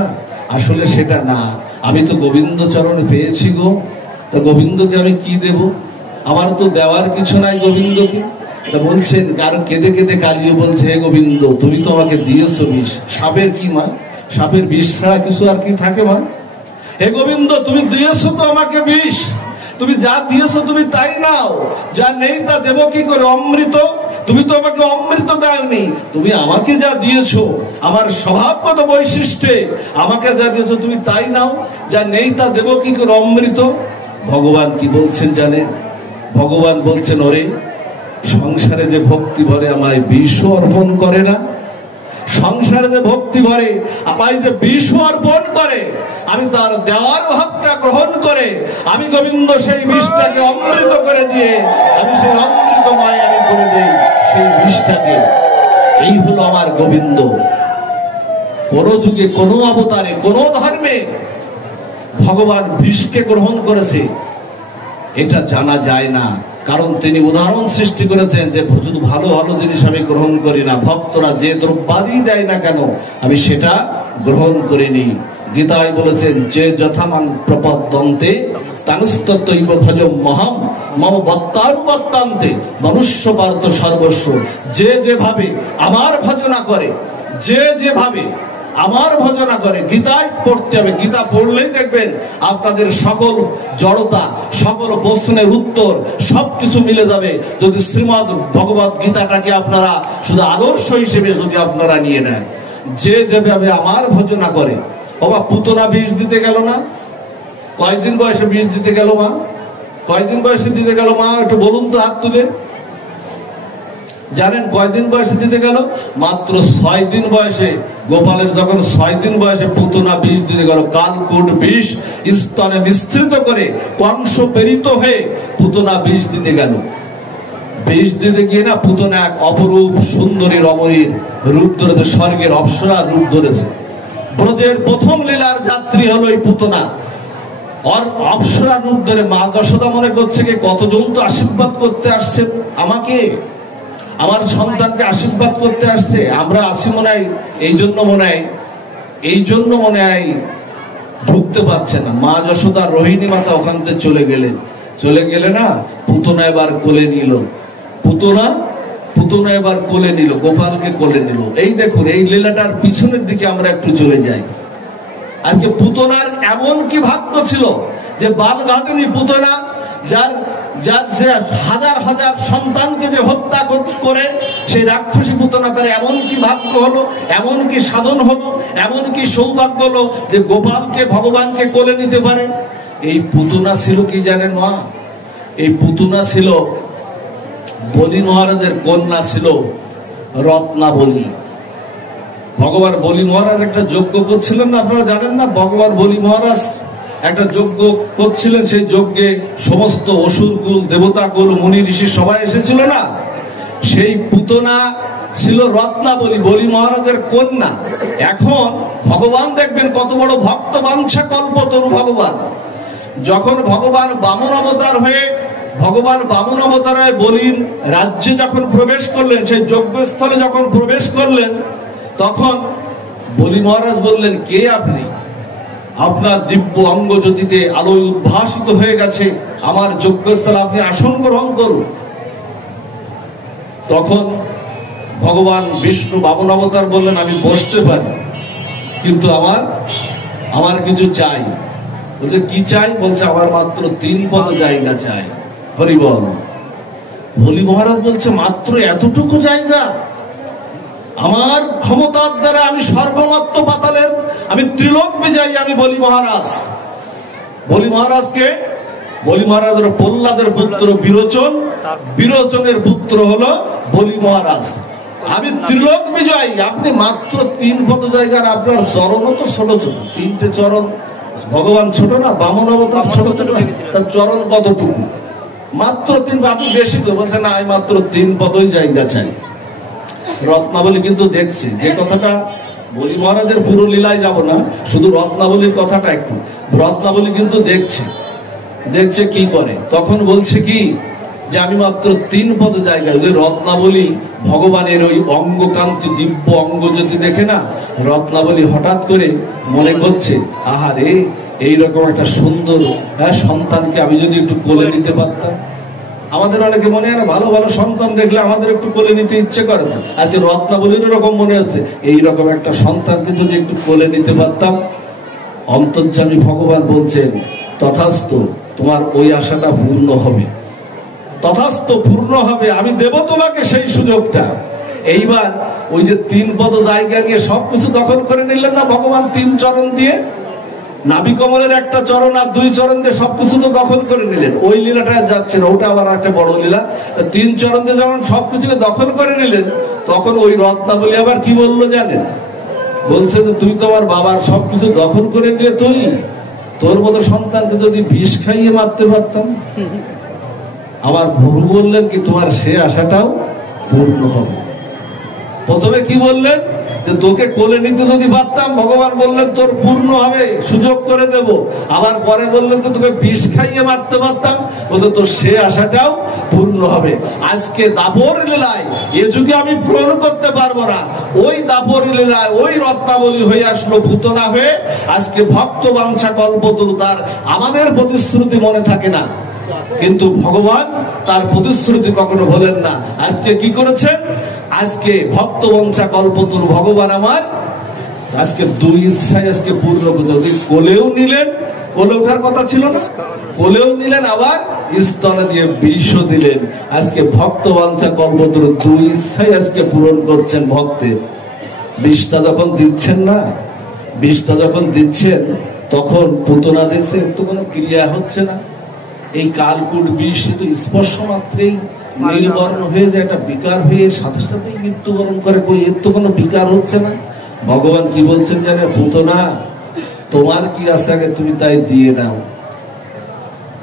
আসলে সেটা না, আমি তো গোবিন্দ চরণ পেয়েছি গো, তা গোবিন্দকে আমি কি দেব, আমার তো দেওয়ার কিছু নাই গোবিন্দকে। তা বলছেন, কারো কেঁদে কেঁদে কালীয় বলছে, হে গোবিন্দ তুমি তো আমাকে দিয়েছো বিষ, সাপের কি মা, সাপের বিষ ছাড়া কিছু আর কি থাকে মা? হে গোবিন্দ তুমি দিয়েছো তো আমাকে বিষ, তুমি যা দিয়েছো তুমি তাই নাও, যা নেই তা দেব কি করে? অমৃত, তুমি তো আমাকে অমৃত দাওনি, তুমি আমাকে যা দিয়েছো আমার স্বভাবগত বৈশিষ্ট্যে আমাকে যা দিয়েছো তুমি তাই নাও, যা নেই তা দেব কি করে? অমৃত। ভগবান কি বলছেন জানেন? ভগবান বলছেন, ওরে সংসারে যে ভক্তি ভরে আমায় বিষ অর্পণ করে না, সংসারে যে ভক্তি ভরে আমায় যে বিষ অর্পণ করে, আমি তার দেওয়ার ভাবটা গ্রহণ করে আমি গোবিন্দ সেই বিষটাকে অমৃত করে দিয়ে, আমি সেই অমৃতময় আমি করে দেই সেই বিষটাকে। এই হলো আমার গোবিন্দ। কোন যুগে, কোন অবতারে, কোন ধর্মে ভগবান বিষকে গ্রহণ করেছে এটা জানা যায় না, কারণ তিনি উদাহরণ সৃষ্টি করেছেন যে শুধু ভালো ভালো জিনিস আমি গ্রহণ করি না, ভক্তরা যে দ্রব্যাদি দেয় না কেন আমি সেটা গ্রহণ করিনি। গীতায় বলেছেন, যে যথামান প্রপদ্যন্তে তানুস্তৈব ভজম মহাম মম বত্তানুবত্তান্তে মনুষ্য পার্থ সর্বস্ব। যে যেভাবে আমার ভজনা করে, যে যেভাবে আমার ভজনা করে, গীতায় পড়তে হবে, গীতা পড়লেই দেখবেন আপনাদের সকল জড়তা, সকল প্রশ্নের উত্তর সবকিছু মিলে যাবে, যদি শ্রীমদ ভগবত গীতাটাকে আপনারা শুধু আদর্শ হিসেবে যদি আপনারা নিয়ে নেন। যে যেভাবে আমার ভজনা করে, বাবা পুতনা বিষ দিতে গেল না, কয়দিন বয়সে বিষ দিতে গেল মা? কয়দিন বয়সে দিতে গেল মা? একটু বলুন তো হাত তুলে। জানেন কয়দিন বয়সে দিতে গেল? মাত্র 6 দিন বয়সে। গোপালের যখন 6 দিন বয়সে পুতনা বিষ দিতে গেল, কালকূট বিষ স্তনে মিশ্রিত করে কংস প্রেরিত হয়ে পুতনা বিষ দিতে গেল। বিষ দিতে গিয়ে না পুতনা এক অপরূপ সুন্দরী রমণীর রূপ ধরেছে, স্বর্গের অপ্সরা রূপ ধরেছে। ব্রজের প্রথম লীলার যাত্রী হলো এই পুতনা, অপ্সরা রূপ ধরে। মা যশোদা মনে করছে কি কতজন তো আশীর্বাদ করতে আসছে আমাকে, আমার সন্তানকে আশীর্বাদ করতে আসছে, আমরা আসি মনে হয় এই জন্য মনে হয় ঢুকতে পারছে না। মা যশোদা রোহিণী মাতা ওখান থেকে চলে গেলে না, পুতনা এবার কোলে নিল, পুতনা এবার কোলে নিল, গোপালকে কোলে নিল। এই দেখুন, এই লীলাটার পিছনের দিকে আমরা একটু চলে যাই। আজকে পুতনার এমন কি ভাগ্য ছিল যে বালঘাতিনী পুতনা, যার হাজার হাজার সন্তানকে যে হত্যা করে সেই রাক্ষসী পুতনা, তার এমন কি ভাগ্য হলো, এমন কি সাধন হলো, এমন কি সৌভাগ্য হলো যে গোপালকে, ভগবানকে কোলে নিতে পারে। এই পুতনা ছিল কি জানেন মা? এই পুতনা ছিল বলি মহারাজের কন্যা, ছিল রত্নাবলী। ভগবান বলি মহারাজ একটা যজ্ঞ করছিলেন না, আপনারা জানেন না? ভগবান বলি মহারাজ একটা যজ্ঞ করছিলেন, সেই যজ্ঞে সমস্ত অসুর কুল, দেবতা কুল, মুনি ঋষি সবাই এসেছিল না? সেই পুতনা ছিল রত্নাবলী, বলি মহারাজের কন্যা। এখন ভগবান দেখবেন কত বড় ভক্ত বাঞ্ছা কল্পতরু ভগবান। যখন ভগবান বামন অবতার হয়ে বলির রাজ্যে যখন প্রবেশ করলেন, সেই যজ্ঞস্থলে যখন প্রবেশ করলেন, তখন বলি মহারাজ বললেন, কে আপনি? আপনার দিব্য অঙ্গ জ্যোতিতে আলোয় উদ্ভাসিত হয়ে গেছে আমার যজ্ঞস্থলে, আপনি আসন গ্রহণ করুন। তখন ভগবান বিষ্ণু বামন অবতার বললেন আমি বসতে পারি, কিন্তু আমার কিছু চাই। বলছে কি চাই? বলছে আমার মাত্র 3 পদ জায়গা চাই। হরি বল। বলি মহারাজ বলছে মাত্র এতটুকু জায়গা? আমার ক্ষমতার দ্বারা আমি সর্বমাত্র পাতালের, আমি ত্রিলোক বিজয়ী, আমি বলি মহারাজ। বলি মহারাজকে, বলি মহারাজের প্রহ্লাদের পুত্র বিরোচন, বিরোচনের পুত্র হলো বলি মহারাজ। আমি ত্রিলোক বিজয়ী, আপনি মাত্র 3 পদ জায়গার, আপনার চরণও তো ছোট ছোট, 3টে চরণ। ভগবান ছোট না, বামন অবতার ছোট ছোট, তার চরণ কতটুকু? মাত্র 3। আপনি বেশি তো বলছেন না, আমি মাত্র 3 পদই জায়গা চাই। রত্নাবলী কিন্তু দেখছে যে কথাটা, বলি মহারাজের পুরো লীলায় যাব না, শুধু রত্নাবলীর কথাটা একটু। রত্নাবলী কিন্তু দেখছে কি করে। তখন বলছে কি যে আমি মাত্র 3 পদ জায়গায়। ওই রত্নাবলী ভগবানের ওই অঙ্গকান্তি, দিব্য অঙ্গ যদি দেখে না, রত্নাবলী হঠাৎ করে মনে করছে আহারে এইরকম একটা সুন্দর সন্তানকে আমি যদি একটু কোলে নিতে পারতাম। আমাদের অনেকে মনে হয় না, ভালো ভালো সন্তান দেখলে আমাদের একটু কোলে নিতে ইচ্ছে করে না। আজকে রত্নাবলীর এরকম মনে হচ্ছে এইরকম একটা সন্তানকে যদি একটু কোলে নিতে পারতাম। অন্তর্যামী ভগবান বলছেন তথাস্তু, তোমার ওই আশাটা পূর্ণ হবে, তথাস্তু পূর্ণ হবে, আমি দেব তোমাকে সেই সুযোগটা। এইবার ওই যে 3 পদ জায়গা নিয়ে সবকিছু দখল করে নিলেন না ভগবান 3 চরণ দিয়ে। নাভি কমলের একটা চরণ আর 2 চরণ দিয়ে সবকিছু তো দখল করে নিলেন। ওই লীলাটা যাচ্ছে না, ওটা আবার একটা বড় লীলা। 3 চরণ দিয়ে যখন সবকিছুকে দখল করে নিলেন, তখন ওই রত্নাবলী আবার কি বললো জানেন? বলছে যে তুই তো আমার বাবার সবকিছু দখল করে নিয়ে, তোর মতো সন্তানকে যদি বিষ খাইয়ে মারতে পারতাম। আমার প্রভু বললেন কি তোমার সে আশাটাও পূর্ণ হবে। প্রথমে কি বললেন যে তোকে কোলে নিতে যদি পারতাম, ভগবান বললেন তোর পূর্ণ হবে, সুযোগ করে দেব। আবার পরে বললেন তো তোকে বিষ খাইয়ে মারতে পারতাম, বলতো তোর সে আশাটাও পূর্ণ হবে। আজকে দাপর লীলায় এ যুগে আমি পূরণ করতে পারবো না, ওই দাপর লীলায় ওই রত্নাবলী হয়ে আসলো ভূতনা হয়ে। আজকে ভক্ত বাঞ্ছা কল্পতরু, তার আমাদের প্রতিশ্রুতি মনে থাকে না, কিন্তু ভগবান তার প্রতিশ্রুতি কখনো ভোলেন না। আজকে কি করেছেন? আজকে ভক্ত বংশা কল্পতরু ভগবান আমার আজকে 2 ইচ্ছায় আজকে পূর্ণ করতে। কোলেও নিলেন, কোলে ওঠার কথা ছিল না, কোলেও নিলেন, আবার স্তনে দিয়ে বিষও দিলেন। আজকে ভক্ত বংশা কল্পতরু 2 ইচ্ছায় আজকে পূরণ করছেন ভক্তের। বিষটা যখন দিচ্ছেন না, বিষটা যখন দিচ্ছেন, তখন পুতনা দেখছে তো কোনো ক্রিয়া হচ্ছে না। এই কালকুট বিষ তো স্পর্শ মাত্রেই নীলবর্ণ হয়ে যায়, একটা বিকার হয়ে সাথে সাথেই মৃত্যুবরণ করে। এর তো কোনো বিকার হচ্ছে না। ভগবান কি বলছেন জানে? পুতনা তোমার কি আছে আগে তুমি তাই দিয়ে নাও,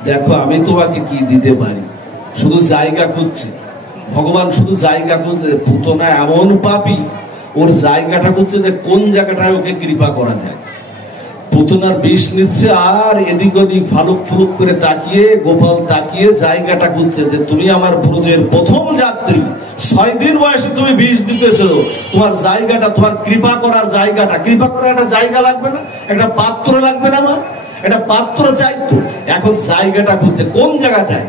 দেখো আমি তোমাকে কি দিতে পারি। শুধু জায়গা খুঁজছে ভগবান, শুধু জায়গা খুঁজছে। পুতনা এমন পাপী, ওর জায়গাটা খুঁজছে যে কোন জায়গাটায় ওকে কৃপা করা যায়। পুতনার বিষ নিচ্ছে আর এদিক ওদিক ফালুক ফুলুক করে তাকিয়ে, গোপাল তাকিয়ে জায়গাটা খুঁজছে যে তুমি আমার ব্রজের প্রথম যাত্রী, 6 দিন বয়সে তুমি বিষ দিতেছো, তোমার জায়গাটা, তোমার কৃপা করার জায়গাটা, কৃপা করার একটা জায়গা লাগবে না? একটা পাত্র লাগবে না? আমার একটা পাত্র চাইতো। এখন জায়গাটা খুঁজছে, কোন জায়গাটায়?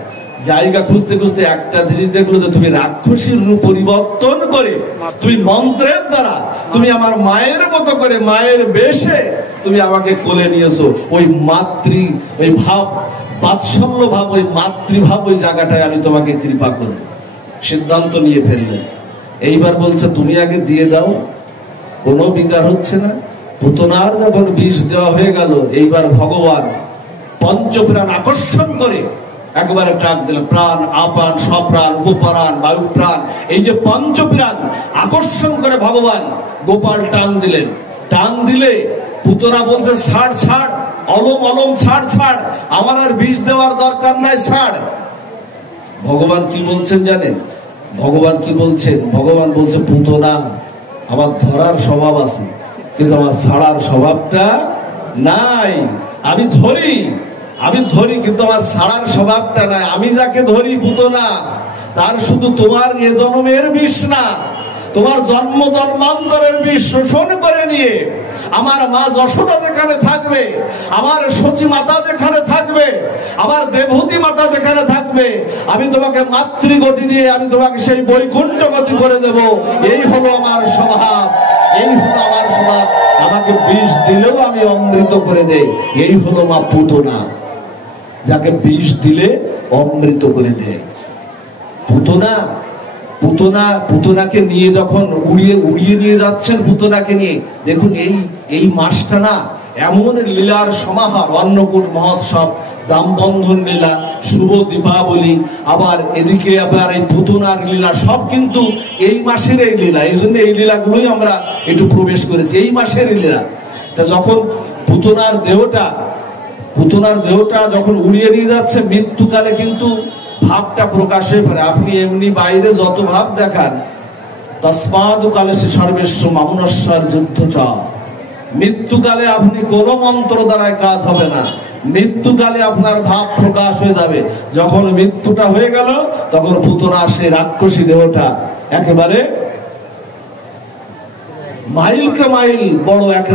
জায়গা খুঁজতে খুঁজতে একটা জিনিস দেখলো যে তুমি রাক্ষসীর রূপ পরিবর্তন করে, তুমি মন্ত্রের দ্বারা তুমি আমার মায়ের মতো করে, মায়ের বেশে তুমি আমাকে কোলে নিয়েছো। ওই মাতৃ, ওই ভাব, বাৎসল্য ভাব, ওই মাতৃভাব, ওই জায়গাটায় আমি তোমাকে কৃপা করব। সিদ্ধান্ত নিয়ে ফেললেন। এইবার বলছে তুমি আগে দিয়ে দাও, কোনো বিকার হচ্ছে না। পুতনার যখন বিষ দেওয়া হয়ে গেল, এইবার ভগবান পঞ্চপ্রাণ আকর্ষণ করে একবারে ডাক দিলেন। প্রাণ, আপান, সপ্রাণ, উপপ্রাণ, বায়ু প্রাণ, এই যে পঞ্চপ্রাণ আকর্ষণ করে ভগবান গোপাল টান দিলেন। টান দিলে পুতনা বলছে ছাড় ছাড়, অলম অলম ছাড় ছাড়, আমার আর বিষ দেওয়ার দরকার নাই, ছাড়। ভগবান কি বলছেন জানেন? ভগবান কি বলছেন? ভগবান বলছে পুতনা আমার ধরার স্বভাব আছে, কিন্তু আমার ছাড়ার স্বভাবটা নাই। আমি ধরি কিন্তু আমার ছাড়ার স্বভাবটা নাই। আমি যাকে ধরি পুতনা, তার শুধু তোমার এ জন্মের বিষ না, তোমার জন্ম জন্মান্তরের বিষ শোষণ করে নিয়ে আমার মা যশোদা যেখানে থাকবে, আমার সচী মাতা যেখানে থাকবে, আমার দেবহূতি মাতা যেখানে থাকবে, আমি তোমাকে মাতৃগতি দিয়ে আমি তোমাকে সেই বৈকুণ্ঠ গতি করে দেব। এই হলো আমার স্বভাব, এই হলো আমার স্বভাব। আমাকে বিষ দিলেও আমি অমৃত করে দেই। এই হলো মা পুতনা, যাকে বিষ দিলে অমৃত করে দেয়। পুতনাকে নিয়ে যখন উড়িয়ে নিয়ে যাচ্ছেন, পুতনাকে নিয়ে দেখুন এই মাসটা না এমন লীলার সমাহার। অন্নকূট মহোৎসব, দামবন্ধন লীলা, শুভ দীপাবলি, আবার এদিকে আপনার এই পুতনার লীলা, সব কিন্তু এই মাসের এই লীলা। এই জন্য এই লীলাগুলোই আমরা একটু প্রবেশ করেছি, এই মাসের লীলা। তা যখন পুতনার দেহটা যখন উড়িয়ে নিয়ে যাচ্ছে, মৃত্যুকালে কিন্তু ভাবটা প্রকাশ হয়ে পড়ে। আপনি এমনি বাইরে যত ভাব দেখান, তস্মাদু কালে সে সর্বেশ্ব মামুনস্বর যুদ্ধ চ। মৃত্যুকালে আপনি কোন মন্ত্র দ্বারায় কাজ হবে না, মৃত্যুকালে আপনার ভাব প্রকাশ হয়ে যাবে। যখন মৃত্যুটা হয়ে গেল, তখন পুতনা সেই রাক্ষসী দেহটা একেবারে মাইলকে মাইল বড় এক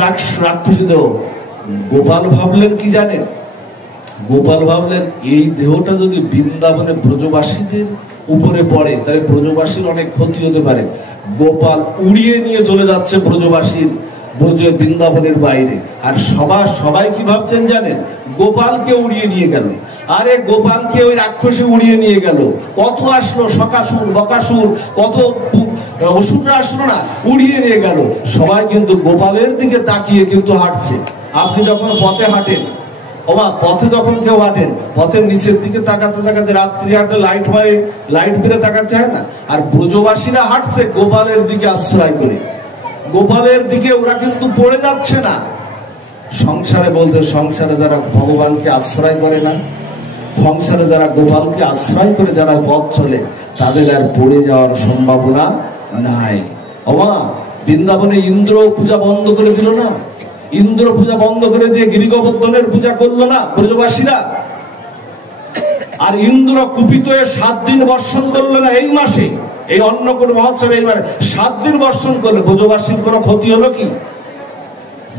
রাক্ষসী দেহ। গোপাল ভাবলেন কি জানেন? গোপাল ভাবলেন এই দেহটা যদি বৃন্দাবনে ব্রজবাসীদের উপরে পড়ে, তাহলে ব্রজবাসীর অনেক ক্ষতি হতে পারে। গোপাল উড়িয়ে নিয়ে চলে যাচ্ছে বৃন্দাবনের বাইরে। আর সবাই কি ভাবছেন জানেন? গোপালকে উড়িয়ে নিয়ে গেল। আরে গোপালকে ওই রাক্ষসী উড়িয়ে নিয়ে গেল। কত আসলো, শকাসুর, বকাসুর, কত অসুররা আসলো না, উড়িয়ে নিয়ে গেল। সবাই কিন্তু গোপালের দিকে তাকিয়ে কিন্তু হাঁটছে। আপনি যখন পথে হাঁটেন, পথে যখন কেউ হাঁটেন, পথের নিচের দিকে তাকাতে তাকাতে, রাত্রি হাঁটলে লাইট মেরে তাকাতে হয় না। আর ব্রজবাসীরা হাঁটছে গোপালের দিকে আশ্রয় করে, গোপালের দিকে। ওরা কিন্তু পড়ে যাচ্ছে না। সংসারে যারা ভগবানকে আশ্রয় করে না, সংসারে যারা গোপালকে আশ্রয় করে যারা পথ চলে, তাদের আর পড়ে যাওয়ার সম্ভাবনা নাই। বৃন্দাবনে ইন্দ্র পূজা বন্ধ করে দিল না? ইন্দ্র পূজা বন্ধ করে দিয়ে গিরিগোবর্ধনের পূজা করলো না ব্রজবাসীরা? আর ইন্দ্র কুপিত হয়ে 7 দিন বর্ষণ করলো না এই মাসে? এই অন্নকূট মহোৎসব এই মাসে 7 দিন বর্ষণ করলে ব্রজবাসীর কোনো ক্ষতি হলো কি?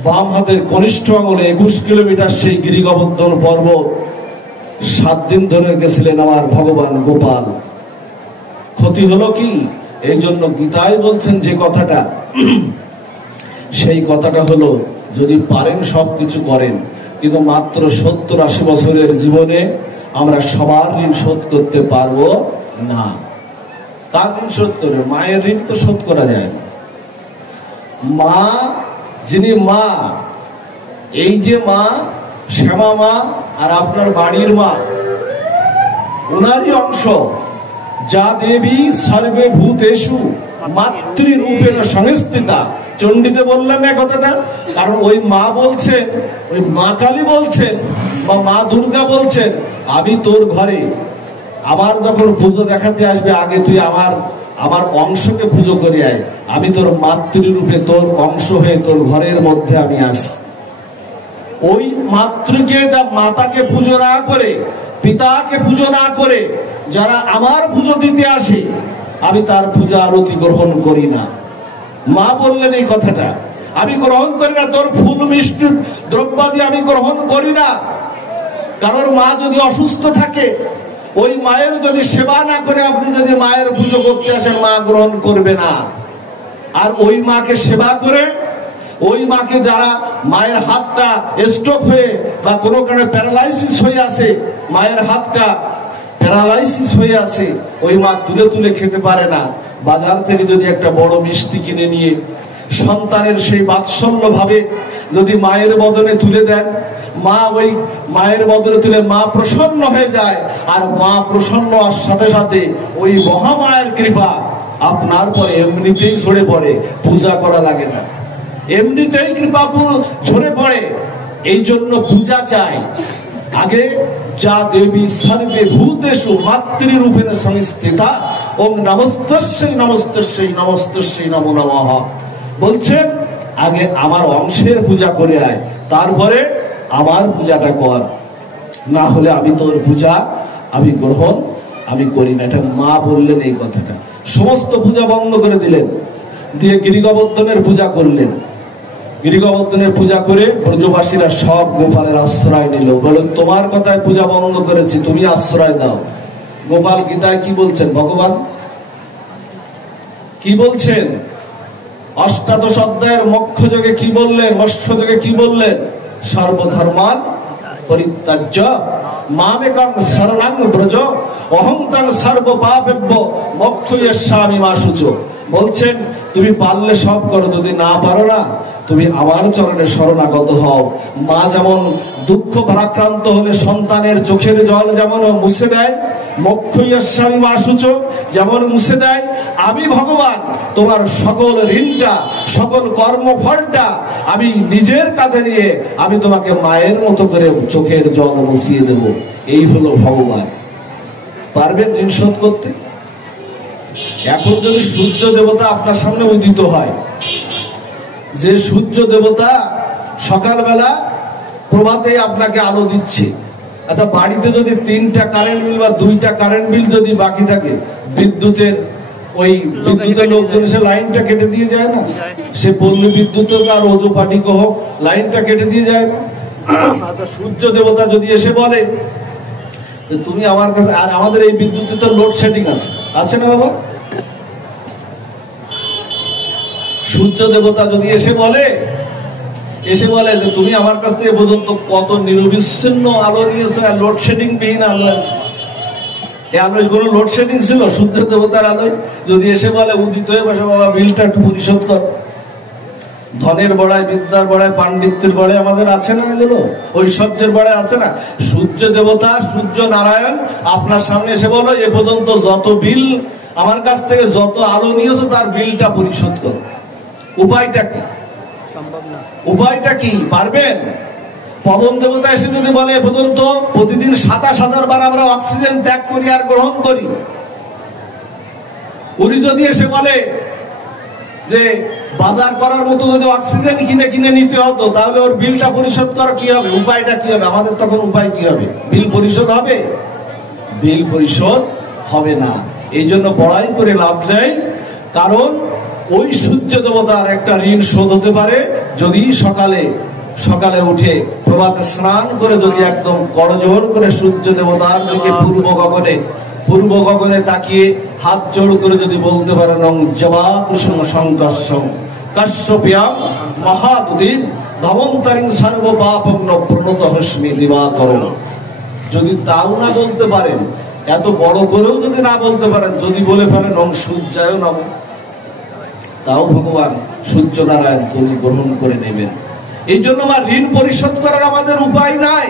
বাম হাতের কনিষ্ঠ আঙুলে 21 কিলোমিটার সেই গিরিগোবর্ধন পর্বত 7 দিন ধরে গেছিলেন আমার ভগবান গোপাল। ক্ষতি হলো কি? এই জন্য গীতায় বলছেন যে কথাটা, সেই কথাটা হলো, যদি পারেন সবকিছু করেন, কিন্তু মাত্র 70-80 বছরের জীবনে আমরা সবার ঋণ শোধ করতে পারবো না। কার ঋণ শোধ করবে? মায়ের ঋণ তো শোধ করা যায় না। মা, যিনি মা, এই যে মা, শ্যামা মা আর আপনার বাড়ির মা, ওনারই অংশ। যা দেবী সর্বে ভূতেষু মাতৃরূপেণ সংস্থিতা। চণ্ডীতে বললেন না কথাটা? কারণ ওই মা বলছেন, ওই মা কালী বলছেন বা মা দুর্গা বলছেন, আমি তোর ঘরে আমার যখন পুজো দেখাতে আসবে, আগে তুই আমার অংশকে পুজো করে আয়। আমি তোর মাতৃরূপে তোর অংশ হয়ে তোর ঘরের মধ্যে আমি আসি। ওই মাতৃকে, যা মাতাকে পুজো না করে, পিতাকে পুজো না করে যারা আমার পুজো দিতে আসে, আমি তার পূজা আরতি গ্রহণ করি না। মা বললেন এই কথাটা, আমি গ্রহণ করি না, তোর ফুল মিষ্টি দ্রব্যাদি আমি গ্রহণ করি না। কারণ মা যদি অসুস্থ থাকে, ওই মায়ের যদি সেবা না করে আপনি যদি মায়ের পুজো করতে আসেন, মা গ্রহণ করবে না। আর ওই মাকে সেবা করে, ওই মাকে যারা মায়ের হাতটা স্ট্রোক হয়ে বা কোনো কারণে প্যারালাইসিস হয়ে আছে, মায়ের হাতটা প্যারালাইসিস হয়ে আছে, ওই মা তুলে তুলে খেতে পারে না। বাজার থেকে যদি একটা বড় মিষ্টি কিনে নিয়ে সন্তানের সেই বাৎসল্য ভাবে যদি মায়ের বদনে তুলে দেন, মা ওই মায়ের বদলে তুলে মা প্রসন্ন হয়ে যায়। আর মা প্রসন্ন হওয়ার সাথে সাথে ওই মহামায়ের কৃপা আপনার পরে এমনিতেই ঝরে পড়ে, পূজা করা লাগে না, এমনিতেই কৃপা ঝরে পড়ে। এই জন্য পূজা চাই। আগে যা দেবী সর্বে ভূতেষু মাতৃরূপেণ সংস্থিতা ওম নমস্তস্যৈ নমস্তস্যৈ নমস্তস্যৈ নমো নমঃ বলছেন, আগে আমার অংশের পূজা করে আয়, তারপরে আমার পূজাটা কর, না হলে আমি তোর পূজা আমি গ্রহণ আমি করি না। এটা মা বললেন এই কথাটা। সমস্ত পূজা বন্ধ করে দিলেন। দিয়ে গিরিগোবর্ধনের পূজা করলেন। গিরিগোবর্ধনের পূজা করে ব্রজবাসীরা সব গোপালের আশ্রয় নিল। বলেন তোমার কথায় পূজা বন্ধ করেছি, তুমি আশ্রয় দাও। গোপাল গীতায় কি বলছেন? ভগবান কি বলছেন? অষ্টাদশ অধ্যায়ের মোক্ষ যোগে কি বললেন? মৎস্য যোগে কি বললেন? সর্বধর্মান পরিত্যাজ্য মামেকং শরণং ব্রজ অহং তং সর্ব পাপেভ্য মোক্ষয়িষ্যামি মা শুচো। বলছেন তুমি পারলে সব করো, যদি না পারো না তুমি আমার চরণে শরণাগত হও। মা যেমন দুঃখ ভারাক্রান্ত হলে সন্তানের চোখের জল যেমন মুছে দেয়, মোক্ষয়িষ্যামি মা শুচো যেমন মুছে দেয়, আমি ভগবান তোমার সকল ঋণটা, সকল কর্মফলটা আমি নিজের কাঁধে নিয়ে আমি তোমাকে মায়ের মতো করে চোখের জল মুছিয়ে দেব। এই হলো ভগবান। পারবেন ঋণ শোধ করতে? এখন যদি সূর্য দেবতা আপনার সামনে উদিত হয়, যে সূর্য দেবতা সকালবেলা প্রভাতে আপনাকে আলো দিচ্ছে, আচ্ছা বাড়িতে যদি 3টা কারেন্ট বিল বা 2টা কারেন্ট বিল যদি বাকি থাকে, বিদ্যুতের ওই বিদ্যুতের লোকজন এসে লাইনটা কেটে দিয়ে যায় না? সে পল্লী বিদ্যুতের আর ওজো পাটিক হোক, লাইনটা কেটে দিয়ে যায় না? আচ্ছা সূর্য দেবতা যদি এসে বলে তুমি আমার কাছে, আর আমাদের এই বিদ্যুতে তো লোডশেডিং আছে, আছে না বাবা? সূর্য দেবতা যদি এসে বলে যে তুমি আমার কাছ থেকে পর্যন্ত কত নিরবিচ্ছিন্ন আলো নিয়েছো, লোডশেডিং বিহীন আলো, এই আলোয় কোনো লোডশেডিং ছিল? সূর্য দেবতার আলোয় যদি এসে বলে উদিত হয়ে বসে, বাবা বিলটা একটু পরিশোধ কর। ধনের বড়ায়, বিদ্যার বড়ায়, পাণ্ডিত্যের বড়ায় আমাদের আছে না এগুলো? ঐশ্বর্যের বড়ায় আছে না? সূর্য দেবতা, সূর্য নারায়ণ আপনার সামনে এসে বলো এ পর্যন্ত যত বিল আমার কাছ থেকে যত আলো নিয়েছো তার বিলটা পরিশোধ করো। উপায়টা কি? উপায়টা কি? পারবেন? পবন দেবতা এসে যদি বলে এ পর্যন্ত প্রতিদিন 27,000 বার আমরা অক্সিজেন ত্যাগ করি আর গ্রহণ করি, উনি যদি এসে বলে যে বাজার করার মতো যদি অক্সিজেন কিনে নিতে হতো, তাহলে ওর বিলটা পরিশোধ করা কি হবে? উপায়টা কি হবে? আমাদের তখন উপায় কি হবে? বিল পরিশোধ হবে? বিল পরিশোধ হবে না। এই জন্য বড়াই করে লাভ নেই, কারণ ওই সূর্য দেবতার একটা ঋণ শোধ হতে পারে যদি সকালে উঠে প্রভাতে স্নান করে যদি একদম করজোড় করে সূর্য দেবতার দিকে পূর্ব গগনে তাকিয়ে হাত জোড় করে যদি বলতে পারেন জবা কুসুম সংকর্ষম কাশ্যপিয়াম মহাদুদিন ধমন্তারিং সর্ব পাপগ্ন প্রণত হস্মি দিবাকরণ। যদি তাও না বলতে পারেন, এত বড় করেও যদি না বলতে পারেন, যদি বলে পারেন সূর্যায় নম, তাও ভগবান সূর্য নারায়ণ তিনি গ্রহণ করে নেবেন। এই জন্য আমার ঋণ পরিশোধ করার আমাদের উপায় নাই।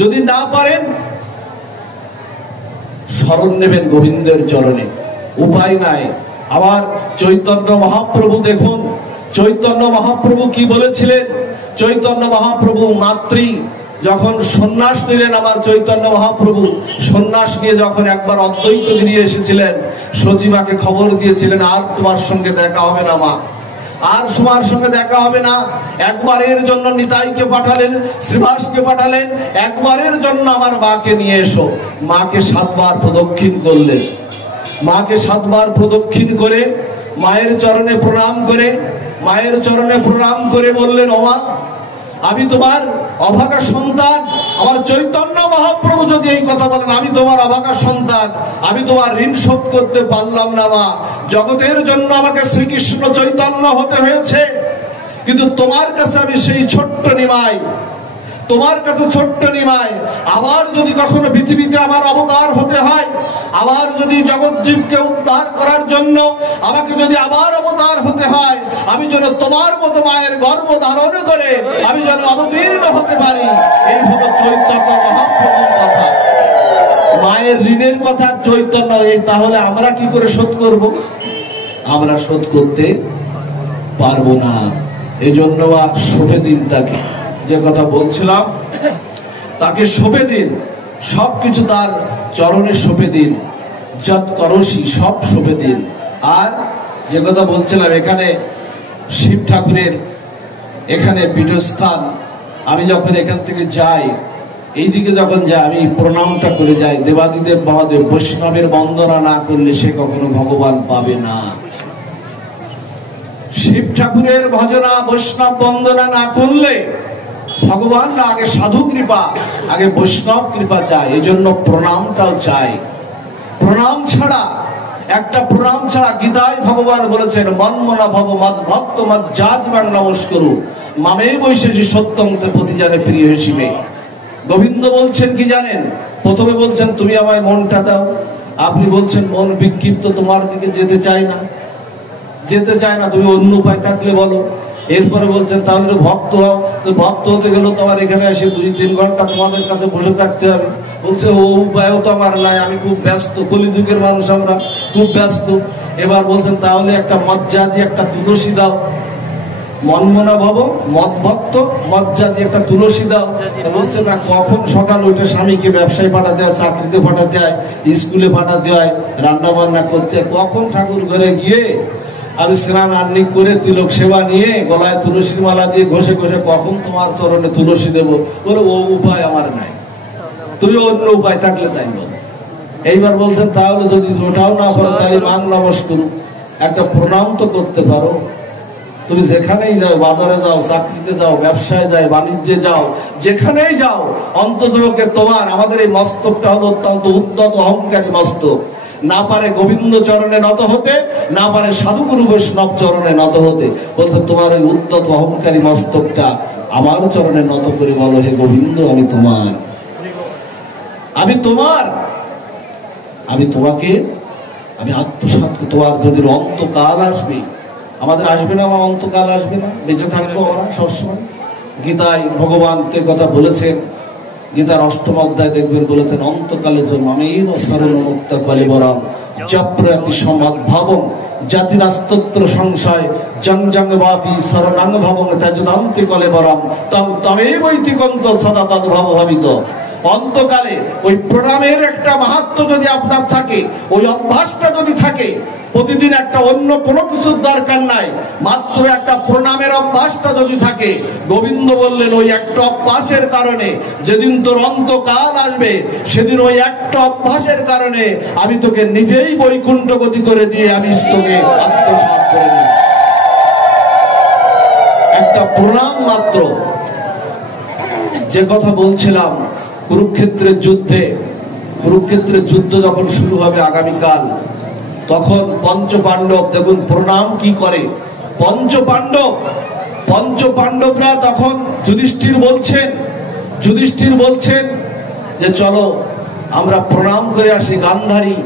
যদি না পারেন শরণ নেবেন গোবিন্দের চরণে, উপায় নাই। আবার চৈতন্য মহাপ্রভু দেখুন, চৈতন্য মহাপ্রভু কি বলেছিলেন? চৈতন্য মহাপ্রভু মাতৃ যখন সন্ন্যাস নিলেন, আমার চৈতন্য মহাপ্রভু সন্ন্যাস নিয়ে যখন একবার অদ্বৈত গিরিয়ে এসেছিলেন, সচিবাকে খবর দিয়েছিলেন আর তোমার সঙ্গে দেখা হবে না মা, আর তোমার সঙ্গে দেখা হবে না। একবারের জন্য নিতাইকে পাঠালেন, শ্রীবাসকে পাঠালেন, একবারের জন্য আমার মাকে নিয়ে এসো। মাকে 7 বার প্রদক্ষিণ করলেন। মাকে 7 বার প্রদক্ষিণ করে মায়ের চরণে প্রণাম করে বললেন, ও মা, আমি তোমার অভাগা সন্তান। আমার চৈতন্য মহাপ্রভু যদি এই কথা বলেন, আমি তোমার অভাগা সন্তান, আমি তোমার ঋণ শোধ করতে পারলাম না মা। জগতের জন্য আমাকে শ্রীকৃষ্ণ চৈতন্য হতে হয়েছে, কিন্তু তোমার কাছে আমি সেই ছোট্ট নিমাই, তোমার কাছে ছোট্ট নিমাই। আবার যদি কখনো পৃথিবীতে আমার অবতার হতে হয়, আবার যদি জগৎ জীবকে উদ্ধার করার জন্য আমাকে যদি আবার অবতার হতে হয়, আমি যেন তোমার মতো মায়ের গর্ভ ধারণ করে আমি যেন অবতীর্ণ হতে পারি। এই হলো চৈতন্য মহাপ্রভুর কথা, মায়ের ঋণের কথা চৈতন্য। তাহলে আমরা কি করে শোধ করব? আমরা শোধ করতে পারবো না। এই জন্য সঁপে দিন তাকে, যে কথা বলছিলাম, তাকে সঁপে দিন, সবকিছু তার চরণে সঁপে দিন, যত করসি সব সঁপে দিন। আর যে কথা বলছিলাম, এখানে শিব ঠাকুরের এখানে পীঠস্থান, আমি যখন এখান থেকে যাই, এইদিকে যখন যাই, আমি প্রণামটা করে যাই। দেবাদিদেব মহাদেব বৈষ্ণবের বন্দনা না করলে সে কখনো ভগবান পাবে না। শিব ঠাকুরের ভজনা বৈষ্ণব বন্দনা না করলে ভগবান না, আগে সাধু কৃপা, আগে বৈষ্ণব কৃপা চায়। এই জন্য প্রণামটাও চাই। প্রণাম ছাড়া, একটা প্রণাম ছাড়া, গীতায় ভগবান বলেছেন মন্মনা ভব মদ ভক্ত মদ জাতিবাং নমস্করু মামে বৈশেষী সত্যন্তে প্রতিজানে প্রিয় হিসেবে। গোবিন্দ বলছেন কি জানেন? প্রথমে বলছেন তুমি আমায় মনটা দাও। আপনি বলছেন মন বিক্ষিপ্ত, তোমার দিকে যেতে চায় না, যেতে চায় না, তুমি অন্য উপায় থাকলে বলো। এরপরে বলছেন তাহলে ভক্ত হও। ভক্ত হতে গেলে তোমার এখানে এসে 2-3 ঘন্টা তোমাদের কাছে বসে থাকতে হবে। বলছে ও উপায়ও তো আমার নাই, আমি খুব ব্যস্ত, কলিযুগের মানুষ আমরা, খুব ব্যস্ত। এবার বলছেন তাহলে একটা মজ্জাজি, একটা তুলসী দাও। মনমনা ভব মদ ভক্ত মজ্জাজি, একটা তুলসী দাও। বলছে না, কখন সকাল উঠে স্বামীকে ব্যবসায় পাঠাতে হয়, চাকরিতে পাঠাতে হয়, স্কুলে পাঠাতে হয়, রান্না বান্না করতে হয়, কখন ঠাকুর ঘরে গিয়ে আমি স্নান আহ্নিক করে তিলক সেবা নিয়ে গলায় তুলসীর মালা দিয়ে ঘষে ঘষে কখন তোমার চরণে তুলসী দেবো? বলে ও উপায় আমার নাই, তুমি অন্য উপায় থাকলে তাই বলো। এইবার বলছেন তাহলে যদি ওটাও না পারো তাহলে মাং নমস্কার, একটা প্রণাম তো করতে পারো। তুমি যেখানেই যাও, বাজারে যাও, চাকরিতে যাও, ব্যবসায় যাও, বাণিজ্যে যাও, যেখানেই যাও, অন্ততপক্ষে তোমার, আমাদের এই মস্তকটা হলো অত্যন্ত উদ্যত অহংকারী মস্তক। না পারে গোবিন্দ চরণে নত হতে, না পারে সাধুগুরু বৈষ্ণব চরণে নত হতে। বলতে তোমার ওই উদ্যত অহংকারী মস্তকটা আমার চরণে নত করে বলো, হে গোবিন্দ আমি তোমার, আমি তোমার, আমি তোমাকে, আমি আত্মসাৎ। তোমার যদি অন্তকাল আসবে, আমাদের আসবে না, আমার অন্তকাল আসবে না, বেঁচে থাকবো আমরা সবসময়। গীতায় ভগবান তে কথা বলেছেন, গীতার 8ম অধ্যায় দেখবেন বলেছেন অন্তকালে মামেব শরণমুক্ত কলিবরম জপ্রয়াতি সমদ্ভাবম জাতিরাস্তোত্র সংশয় জংজংবাপি শরণাঙ্গ ভাবং ত্যাজদান্তি কলেবরম তং তমেবৈতিকন্ত সদা তদ্ভাব ভাবিত। অন্তকালে ওই প্রণামের একটা মাহাত্ম্য যদি আপনার থাকে, ওই অভ্যাসটা যদি থাকে, প্রতিদিন একটা অন্য কোনো কিছুর দরকার নাই, মাত্র একটা প্রণামের অভ্যাসটা যদি থাকে, গোবিন্দ বললেন ওই একটা অভ্যাসের কারণে যেদিন তোর অন্তকাল আসবে, সেদিন ওই একটা অভ্যাসের কারণে আমি তোকে নিজেই বৈকুণ্ঠ গতি করে দিয়ে আমি তোকে আত্মসাৎ করে নেব। একটা প্রণাম মাত্র। যে কথা বলছিলাম, কুরুক্ষেত্রের যুদ্ধ যখন শুরু হবে আগামীকাল, তখন পঞ্চপাণ্ডব দেখুন প্রণাম কি করে। পঞ্চপাণ্ডবরা তখন যুধিষ্ঠির বলছেন যে চলো আমরা প্রণাম করে আসি, গান্ধারী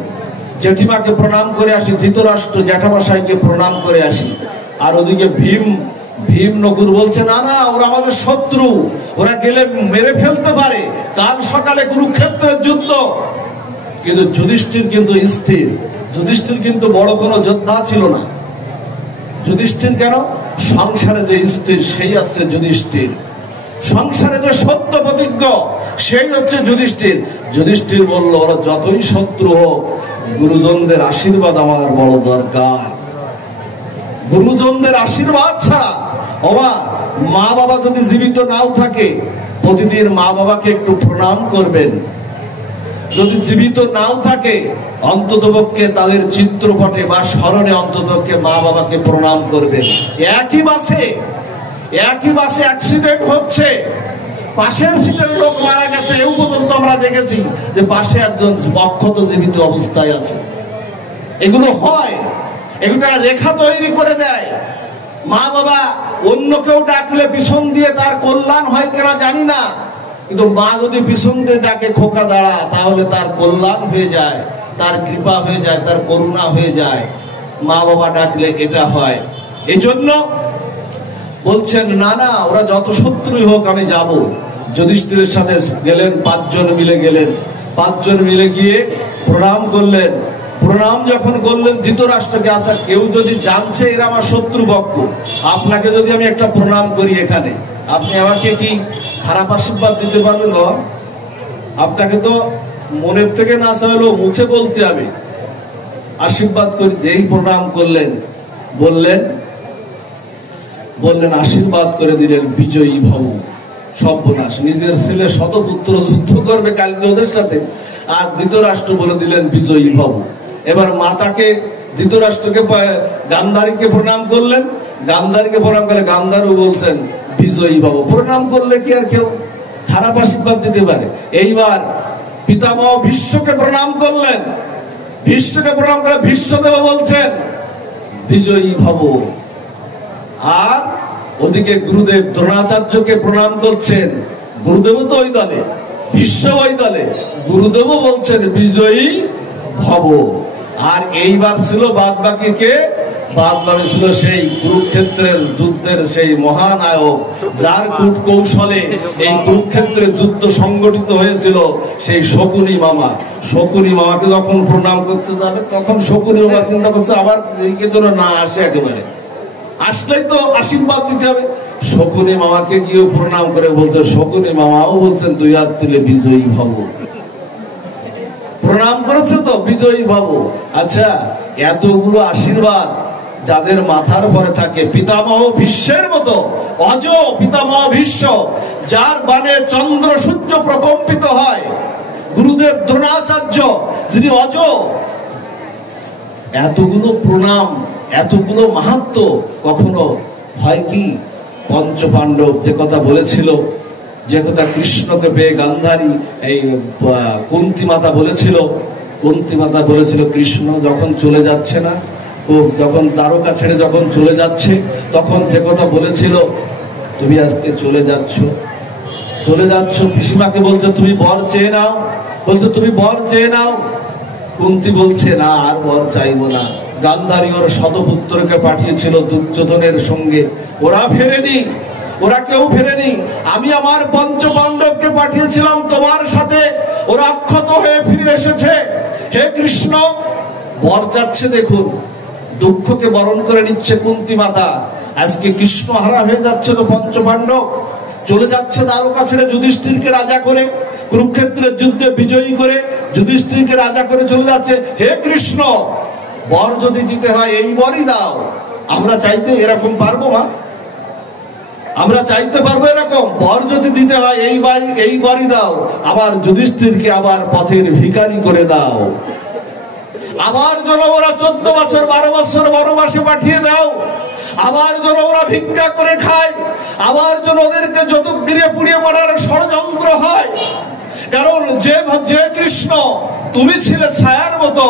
জেঠিমাকে প্রণাম করে আসি, ধৃতরাষ্ট্র জ্যাঠামশাইকে প্রণাম করে আসি। আর ওদিকে ভীম নকুল বলছে না না, ওরা আমাদের শত্রু, ওরা গেলে মেরে ফেলতে পারে, কাল সকালে কুরুক্ষেত্রের যুদ্ধ। কিন্তু যুধিষ্ঠির কিন্তু স্থির। যুধিষ্ঠির কিন্তু বড় কোনো যোদ্ধা ছিল না। যুধিষ্ঠির কেন? সংসারে যে স্থির সেই হচ্ছে যুধিষ্ঠির, সংসারে যে সত্য প্রতিজ্ঞ সেই হচ্ছে যুধিষ্ঠির। যুধিষ্ঠির বলল ওরা যতই শত্রু হোক, গুরুজনদের আশীর্বাদ আমার বড় দরকার। গুরুজনদের আশীর্বাদ ছাড়া, মা বাবা যদি জীবিত নাও থাকে, প্রতিদিন মা বাবাকে একটু প্রণাম করবেন। যদি জীবিত নাও থাকে, অন্ততপক্ষে তাদের চিত্রপটে বা স্মরণে অন্ততপক্ষে মা বাবাকে প্রণাম করবেন। একই বাসে অ্যাক্সিডেন্ট হচ্ছে, পাশের সিটের লোক মারা গেছে, এই পর্যন্ত আমরা দেখেছি যে পাশে একজন অক্ষত জীবিত অবস্থায় আছে। এগুলো হয়, এগুলো রেখা তৈরি করে দেয়। মা বাবা অন্য কেউ ডাকলে পিছন দিয়ে তার কল্যাণ হয় কিনা জানি না, কিন্তু মা যদি পিছন দিয়ে ডাকে খোকা দাঁড়া, তাহলে তার কল্যাণ হয়ে যায়, তার কৃপা হয়ে যায়, তার করুণা হয়ে যায়। মা বাবা ডাকলে এটা হয়। এই জন্য বলছেন না না, ওরা যত শত্রুই হোক আমি যাব। যুধিষ্ঠিরের সাথে গেলেন, 5 জন মিলে গেলেন। 5 জন মিলে গিয়ে প্রণাম করলেন। প্রণাম যখন করলেন ধৃতরাষ্ট্রকে, আচ্ছা কেউ যদি জানছে এরা আমার শত্রুপক্ষ, আপনাকে যদি আমি একটা প্রণাম করি এখানে, আপনি আমাকে কি খারাপ আশীর্বাদ দিতে পারবেন? আপনাকে তো মনের থেকে না চাইলেও মুখে বলতে হবে। আশীর্বাদ করি, যেই প্রণাম করলেন, বললেন আশীর্বাদ করে দিলেন বিজয়ী ভব। সর্বনাশ, নিজের ছেলে শতপুত্র যুদ্ধ করবে কালকে ওদের সাথে, আর ধৃতরাষ্ট্র বলে দিলেন বিজয়ী ভব। এবার মাতাকে, ধৃতরাষ্ট্রকে, গান্ধারীকে প্রণাম করলেন, গান্ধারীকে প্রণাম করে, গান্ধারও বলছেন বিজয়ী ভব। প্রণাম করলে কি আর কেউ খারাপ আশীর্বাদ দিতে পারে? এইবার পিতামহ ভীষ্মকে প্রণাম করলেন, ভীষ্মকে প্রণাম করে ভীষ্মদেব বলছেন বিজয়ী ভব। আর ওদিকে গুরুদেব দ্রোণাচার্যকে প্রণাম করছেন, গুরুদেব তো ওই দলে, ভীষ্ম ওই দলে, গুরুদেব বলছেন বিজয়ী ভব। আর এইবার ছিল বাদ বাকি কে? বাদ বাকি ছিল সেই কুরুক্ষেত্রের যুদ্ধের সেই মহানায়ক, যার কূট কৌশলে এই কুরুক্ষেত্রের যুদ্ধ সংগঠিত হয়েছিল, সেই শকুনি মামা। শকুনি মামাকে যখন প্রণাম করতে যাবে তখন শকুনি মামা চিন্তা করছে আবার এইকে যেন না আসে, একেবারে আসলেই তো আশীর্বাদ দিতে হবে। শকুনি মামাকে গিয়ে প্রণাম করে বলছে, শকুনি মামাও বলছেন দুই হাত তুলে বিজয়ী ভব। প্রণাম করেছে তো বিজয়ী ভব। আচ্ছা, এতগুলো আশীর্বাদ যাদের মাথার উপরে থাকে, পিতামহ ভীষ্মের মতো অজ পিতামহ ভীষ্ম, যার বাণে চন্দ্র সূর্য প্রকম্পিত হয়, গুরুদেব দ্রোণাচার্য যিনি অজ, এতগুলো প্রণাম, এতগুলো মাহাত্ম্য কখনো হয় কি? পঞ্চপাণ্ডব যে কথা বলেছিল, যে কথা কৃষ্ণকে পেয়ে গান্ধারী এই কুন্তী মাতা বলেছিল, কুন্তী মাতা বলেছিল কৃষ্ণ যখন চলে যাচ্ছে না, ও যখন দ্বারকা ছেড়ে যখন চলে যাচ্ছে, তখন যে কথা বলেছিল, তুমি আজকে চলে যাচ্ছ, চলে যাচ্ছ, পিসিমাকে বলছে তুমি বর চেয়ে নাও, বলছে তুমি বর চেয়ে নাও। কুন্তী বলছে না, আর বর চাইবো না। গান্ধারী ওর শতপুত্রকে পাঠিয়েছিল দুর্যোধনের সঙ্গে, ওরা ফেরেনি, ওরা কেউ ফেরেনি। আমি আমার পঞ্চপাণ্ডবকে পাঠিয়েছিলাম তোমার সাথে, ওরা অক্ষত হয়ে ফিরে এসেছে। হে কৃষ্ণ, বর যাচ্ছে, দেখুন দুঃখকে বরণ করে নিচ্ছে কুন্তী মাতা। আজকে কৃষ্ণ হারা হয়ে যাচ্ছে তো পঞ্চপাণ্ডব, চলে যাচ্ছে দ্বারকা ছেড়ে যুধিষ্ঠিরকে রাজা করে, কুরুক্ষেত্রের যুদ্ধে বিজয়ী করে যুধিষ্ঠিরকে রাজা করে চলে যাচ্ছে। হে কৃষ্ণ, বর যদি দিতে হয় এই বরই দাও। আমরা চাইতে এরকম পারবো মা? আমরা চাইতে পারবো এরকম? বর যদি দিতে হয় এই বরই দাও। আবার যুধিষ্ঠিরকে আবার পথের ভিখারি করে দাও। আবার যেন ওরা 14 বছর 12 বছর বনবাসে পাঠিয়ে দাও। আবার যেন ওরা ভিক্ষা করে খায়। আবার যেন ওদেরকে যদুগৃহে পুড়িয়ে মারার ষড়যন্ত্র হয়। কারণ যে কৃষ্ণ তুমি ছিলে ছায়ার মতো,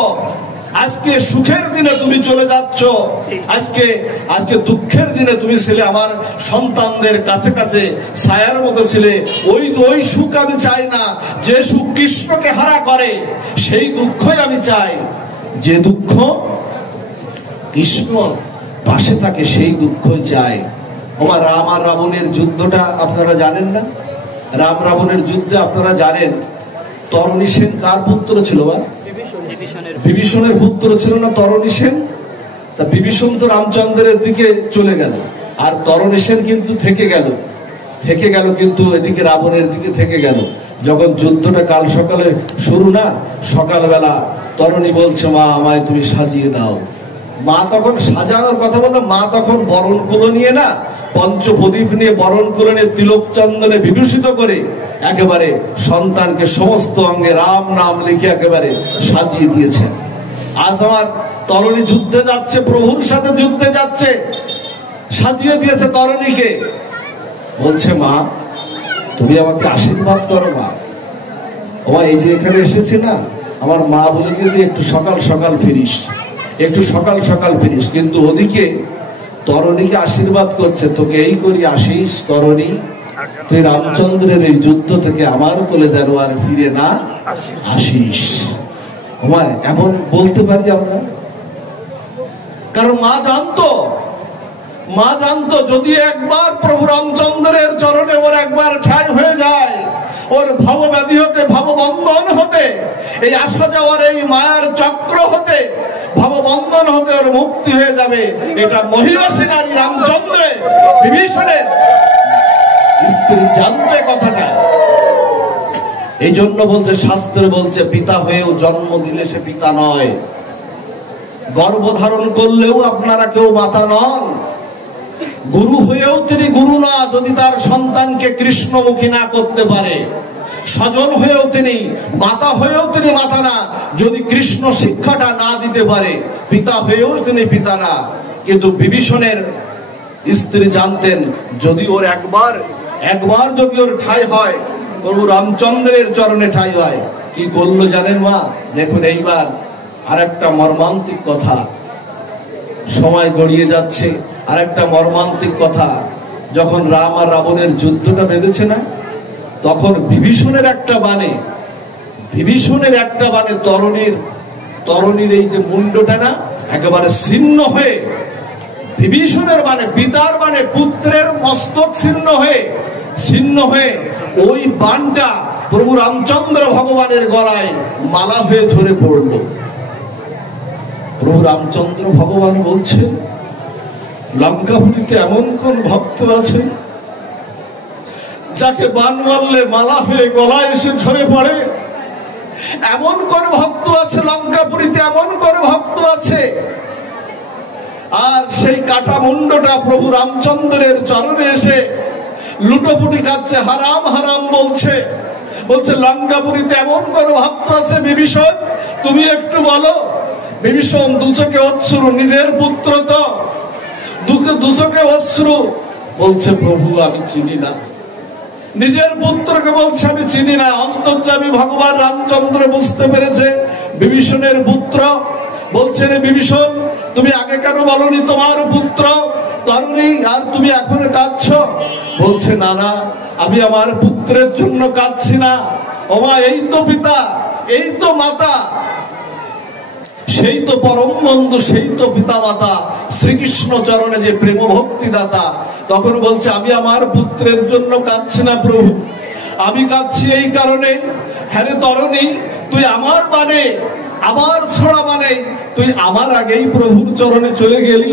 আজকে সুখের দিনে তুমি চলে যাচ্ছ, আজকে দুঃখের দিনে তুমি ছিলে আমার সন্তানদের কাছে কাছে ছায়ার মতো ছিলে। ওই সুখ আমি চাই না। যে সুখ কৃষ্ণকে হারা করে সেই দুঃখই আমি চাই। যে দুঃখ কৃষ্ণ পাশে থাকে সেই দুঃখই চাই। আমার রাম আর রাবণের যুদ্ধটা আপনারা জানেন না? রাম রাবণের যুদ্ধে আপনারা জানেন তরণী সেন কার পুত্র ছিল? বা বিভীষণের পুত্র ছিল না তরণী সেন? তা বিভীষণ তো রামচন্দ্রের দিকে চলে গেল, আর তরণী সেন কিন্তু থেকে গেল কিন্তু এদিকে রাবণের দিকে থেকে গেল। যখন যুদ্ধটা কাল সকালে শুরু না, সকালবেলা তরণী বলছে মা আমায় তুমি সাজিয়ে দাও। মা তখন সাজানোর কথা বললো, মা তখন বরণ কুলো নিয়ে না, পঞ্চপ্রদীপ নিয়ে বরণ কুলো নিয়ে তিলক চন্দনে বিভূষিত করে একেবারে সন্তানকে সমস্ত অঙ্গে রাম নাম লিখে একেবারে সাজিয়ে দিয়েছেন। আজ আমার তরণী যুদ্ধে যাচ্ছে, প্রভুর সাথে যুদ্ধে যাচ্ছে, সাজিয়ে দিয়েছে তরণীকে। বলছে মা তুমি আমাকে আশীর্বাদ করো মা। আমার এই যে এখানে এসেছি না, আমার মা বলে দিয়েছে একটু সকাল সকাল ফিরিস, একটু সকাল সকাল ফিরিস। কিন্তু ওদিকে তরণীকে আশীর্বাদ করছে, তোকে এই করি আসিস তরণী, তুই রামচন্দ্রের এই যুদ্ধ থেকে আমার কোলে যেন আর ফিরে না আসিস। আমার এমন বলতে পারি আমরা, কারণ মা জানতো যদি একবার প্রভু রামচন্দ্রের চরণে ওর একবার ঠাঁই হয়ে যায়, ওর ভবব্যাধি হতে, ভববন্ধন হতে, এই আসা যাওয়ার এই মায়ার চক্র হতে, ভববন্ধন হতে ওর মুক্তি হয়ে যাবে। এটা মহিষী নারী রামচন্দ্রে বিভীষণের স্ত্রী জানবে কথাটা। এই জন্য বলছে, শাস্ত্রে বলছে পিতা হয়েও জন্ম দিলে সে পিতা নয়, গর্ভধারণ করলেও আপনারা কেউ মাতা নন, গুরু হয়েও তিনি গুরু না যদি তার সন্তানকে কৃষ্ণমুখী না করতে পারে, স্বজন হয়েও তিনি, মাতা হয়েও তিনি মাতা না যদি কৃষ্ণ শিক্ষাটা না দিতে পারে, পিতা হয়েও তিনি পিতা না। কিন্তু বিভীষণের স্ত্রী জানতেন যদি ওর একবার যদি ওর ঠাঁই হয়, প্রভু রামচন্দ্রের চরণে ঠাঁই হয়। কি করলো জানেন মা? দেখুন এইবার আর একটা মর্মান্তিক কথা, সময় গড়িয়ে যাচ্ছে। আর একটা মর্মান্তিক কথা, যখন রাম আর রাবণের যুদ্ধটা বেঁধেছে না, তখন বিভীষণের একটা বাণে তরণীর এই যে মুন্ডটা না একেবারে ছিন্ন হয়ে, বিভীষণের বাণে, পিতার বাণে পুত্রের মস্তক ছিন্ন হয়ে ওই বাণটা প্রভু রামচন্দ্র ভগবানের গলায় মালা হয়ে ঝরে পড়ল। প্রভু রামচন্দ্র ভগবান বলছেন, লঙ্কাপুরীতে এমন কোন ভক্ত আছে যাকে বাণ মারলে মালা হয়ে গলায় এসে ঝরে পড়ে? এমন কোন ভক্ত আছে লঙ্কাপুরীতে? এমন কোন ভক্ত আছে? আর সেই কাটা মুন্ডটা প্রভু রামচন্দ্রের চরণে এসে লুটোপুটি খাচ্ছে, হারাম হারাম বলছে লঙ্কাপুরীতে এমন কোন ভক্ত আছে? বিভীষণ, তুমি একটু বলো। বিভীষণ দুচোখে অশ্রু, নিজের পুত্র তো, দুচোখে অশ্রু, বলছে প্রভু আমি চিনি না। নিজের পুত্রকে বলছে আমি চিনি না। অন্তর্যামী ভগবান রামচন্দ্র বুঝতে পেরেছে বিভীষণের পুত্র। বলছে রে বিভীষণ, তুমি আগে কেন বলনি তোমার পুত্র তরুণী, আর তুমি এখন কাঁদছ? বলছে না না, আমি আমার পুত্রের জন্য কাঁদছি না। ওমা, এই তো পিতা, এই তো মাতা, সেই তো পরম বন্ধু, সেই তো পিতা মাতা শ্রীকৃষ্ণ চরণে যে প্রেম ভক্তি দাতা। তখন বলছে আমি আমার পুত্রের জন্য কাঁদছি না প্রভু, আমি কাঁদছি এই কারণে, হ্যাঁ রে তরণী, তুই আমার বাণে, আমার ছোড়া বাণে তুই আমার আগেই প্রভুর চরণে চলে গেলি।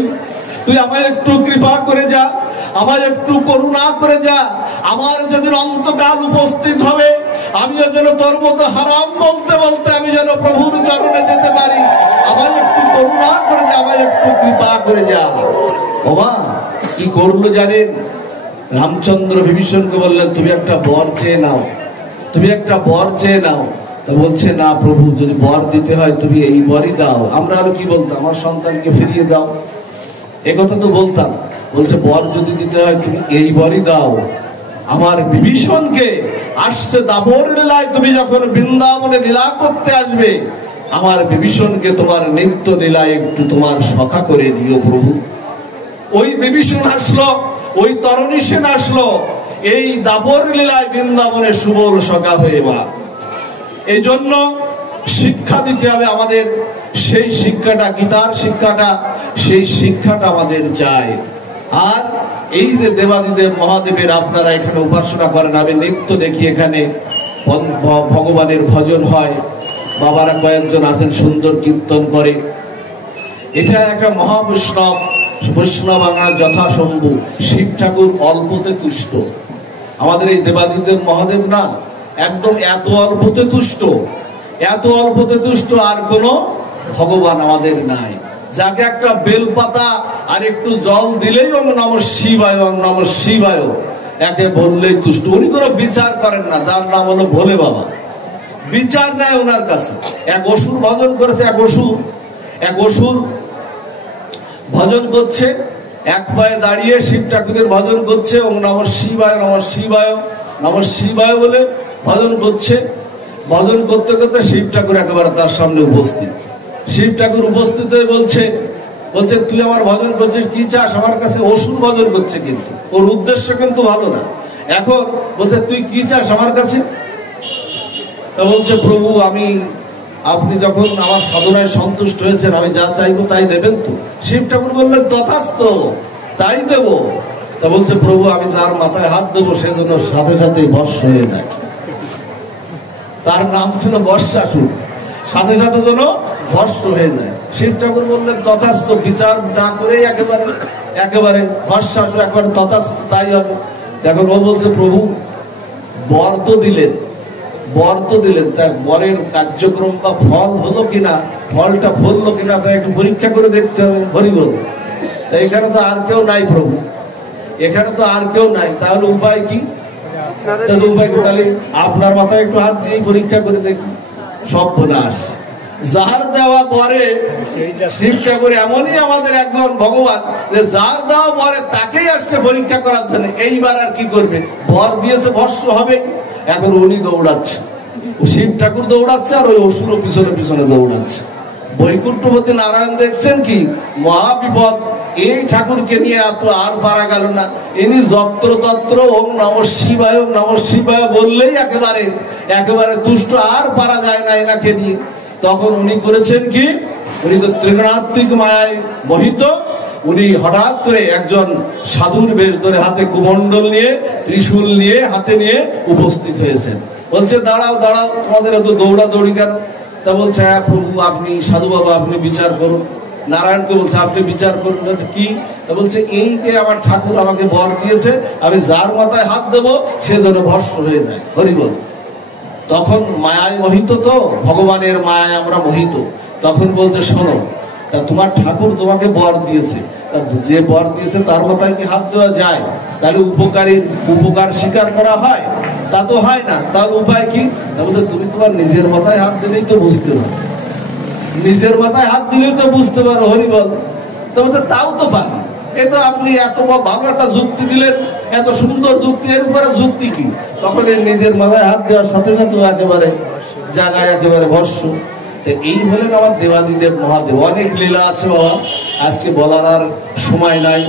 তুই আমায় একটু কৃপা করে যা, আমায় একটু করুণা করে যা। আমার যেদিন অন্তকাল উপস্থিত হবে, আমিও যেন তোর মতো হারাম বলতে আমি যেন প্রভুর চরণে যেতে পারি। আমায় একটু করুণা করে যা, আমায় একটু কৃপা করে যা। বাবা কি করলো জানেন? রামচন্দ্র বিভীষণকে বললেন, তুমি একটা বর চেয়ে নাও, তুমি একটা বর চেয়ে নাও। তা বলছে না প্রভু, যদি বর দিতে হয় তুমি এই বরই দাও। আমরা আরো কি বলতাম? আমার সন্তানকে ফিরিয়ে দাও, এ কথা তো বলতাম। বলছে বর যদি দিতে হয় তুমি এই বরই দাও। আমার বিভীষণকে আসছে দাপর লীলায়, তুমি যখন বৃন্দাবনে লীলা করতে আসবে, আমার বিভীষণকে তোমার নিত্য লীলায় একটু তোমার সখা করে দিও প্রভু। ওই বিভীষণ আসলো, ওই তরণী সেন আসলো এই দাপর লীলায় বৃন্দাবনে সুবল সখা হয়ে। মা, এই জন্য শিক্ষা দিতে হবে আমাদের, সেই শিক্ষাটা, গীতার শিক্ষাটা, সেই শিক্ষাটা আমাদের চাই। আর এই যে দেবাদিদেব মহাদেবের আপনারা এখানে উপাসনা করেন, আমি নিত্য দেখি এখানে ভগবানের ভজন হয়, বাবারা কয়েকজন আছেন সুন্দর কীর্তন করে। এটা একটা মহাবৈষ্ণব, বৈষ্ণব আঙা যথাসম্ভু। শিব ঠাকুর অল্পতে তুষ্ট, আমাদের এই দেবাদিদেব মহাদেব না একদম এত অল্পতে তুষ্ট, আর কোন ভগবান আমাদের নাই। যাকে একটা বেলপাতা আর একটু জল দিলেই ওম নমঃ শিবায়, ওম নমঃ শিবায় একে বললেই তুষ্ট। উনি কোনো বিচার করেন না, যার নাম হলো ভোলে বাবা, বিচার নেয় ওনার কাছে। এক অসুর ভজন করেছে, এক অসুর ভজন করছে, এক পায়ে দাঁড়িয়ে শিব ঠাকুরের ভজন করছে, ওম নমঃ শিবায়, নমঃ শিবায়, নমঃ শিবায় বলে ভজন করছে। ভজন করতে করতে শিব ঠাকুর একেবারে তার সামনে উপস্থিত। শিব ঠাকুর উপস্থিত হয়ে বলছে তুই আমার ভজন করছিস, কি চাস আমার কাছে? অসুর ভজন করছে, কিন্তু ওর উদ্দেশ্য কিন্তু ভালো না। এখন বলছে তুই কি চাস আমার কাছে? তা বলছে প্রভু, আপনি যখন আমার সাধনায় সন্তুষ্ট হয়েছেন, আমি যা চাইবো তাই দেবেন তো? শিব ঠাকুর বললেন তথাস্তু, তাই দেব। তা বলছে প্রভু, আমি যার মাথায় হাত দেবো সেজন্য সাথে সাথে ভস্ম হয়ে যায়। তার নাম ছিল বর্ষাসুর, সাথে সাথে যেন ভস্ম হয়ে যায়। শিব ঠাকুর বললেন তথাস্তু, বিচার না করে একেবারে ভস্মাসুর, একবারে তথাস্তু, তাই হবে। এখন ও বলছে প্রভু, বর তো দিলেন, তাই বরের কার্যক্রম বা ফল হলো কিনা, ফলটা ফললো কিনা তাই একটু পরীক্ষা করে দেখতে হবে। হরিবল। তাই এখানে তো আর কেউ নাই প্রভু, এখানে তো আর কেউ নাই, তাহলে উপায় কি? তাহলে আপনার মাথায় একটু হাত দিয়ে পরীক্ষা করে দেখি। সর্বনাশ, যার দেওয়া পরে শিব ঠাকুর এমনই আমাদের একজন ভগবান যে যার দেওয়া পরে তাকেই আজকে পরীক্ষা করার জন্য এইবার আর কি করবে, বর দিয়েছে ভস্ম হবে, এখন উনি দৌড়াচ্ছে, শিব ঠাকুর দৌড়াচ্ছে আর ওই অসুর পিছনে পিছনে দৌড়াচ্ছে। বৈকুণ্ঠপতি নারায়ণ দেখছেন কি মহাবিপদ, এই ঠাকুরকে নিয়ে এত আর পারা গেল না, ইনি যত্র তত্র ওম নমঃ শিবায় ওম নমঃ শিবায় বললেই একেবারে তুষ্ট, আর পারা যায় না এনাকে নিয়ে। তখন উনি করেছেন কি, উনি তো ত্রিগুণাত্মিক মায়ায় মোহিত, উনি হঠাৎ করে একজন সাধুর বেশ ধরে হাতে কুমণ্ডল নিয়ে ত্রিশূল নিয়ে হাতে নিয়ে উপস্থিত হয়েছেন। বলছে দাঁড়াও দাঁড়াও, তোমাদের এত দৌড়াদৌড়ি কেন? তা বলছে হ্যাঁ প্রভু আপনি, সাধু বাবা আপনি বিচার করুন। নারায়ণকে বলছে আপনি বিচার করুন। বলছে কি? তা বলছে এই যে আমার ঠাকুর আমাকে বর দিয়েছে, আমি যার মাথায় হাত দেবো সে যেন ভস্ম হয়ে যায়। হরিবল। তখন মায়ায় মোহিত, তো ভগবানের মায়ায় আমরা মোহিত। তখন বলছে শোনো, তা তোমার ঠাকুর তোমাকে বর দিয়েছে, যে বর দিয়েছে তার মাথায় কি হাত দেওয়া যায়? তাহলে উপকার স্বীকার করা হয়? তা তো হয় না। তার উপায় কি? তা বলছে তুমি তোমার নিজের মাথায় হাত দিলেই তো বুঝতে পারো, নিজের মাথায় হাত দিলেই তো বুঝতে পারো। হরিবল। তা বলছে তাও তো পারি। এই তো আপনি এত ভালো একটা যুক্তি দিলেন, এত সুন্দর যুক্তি, এর উপরে যুক্তি কি? তখন এর নিজের মাথায় হাত দেওয়ার সাথে সাথে একেবারে জায়গায় একেবারে ভস্ম। এই হলেন আমার দেবাদিদেব মহাদেব। অনেক লীলা আছে বাবা, আজকে বলার আর সময় নাই।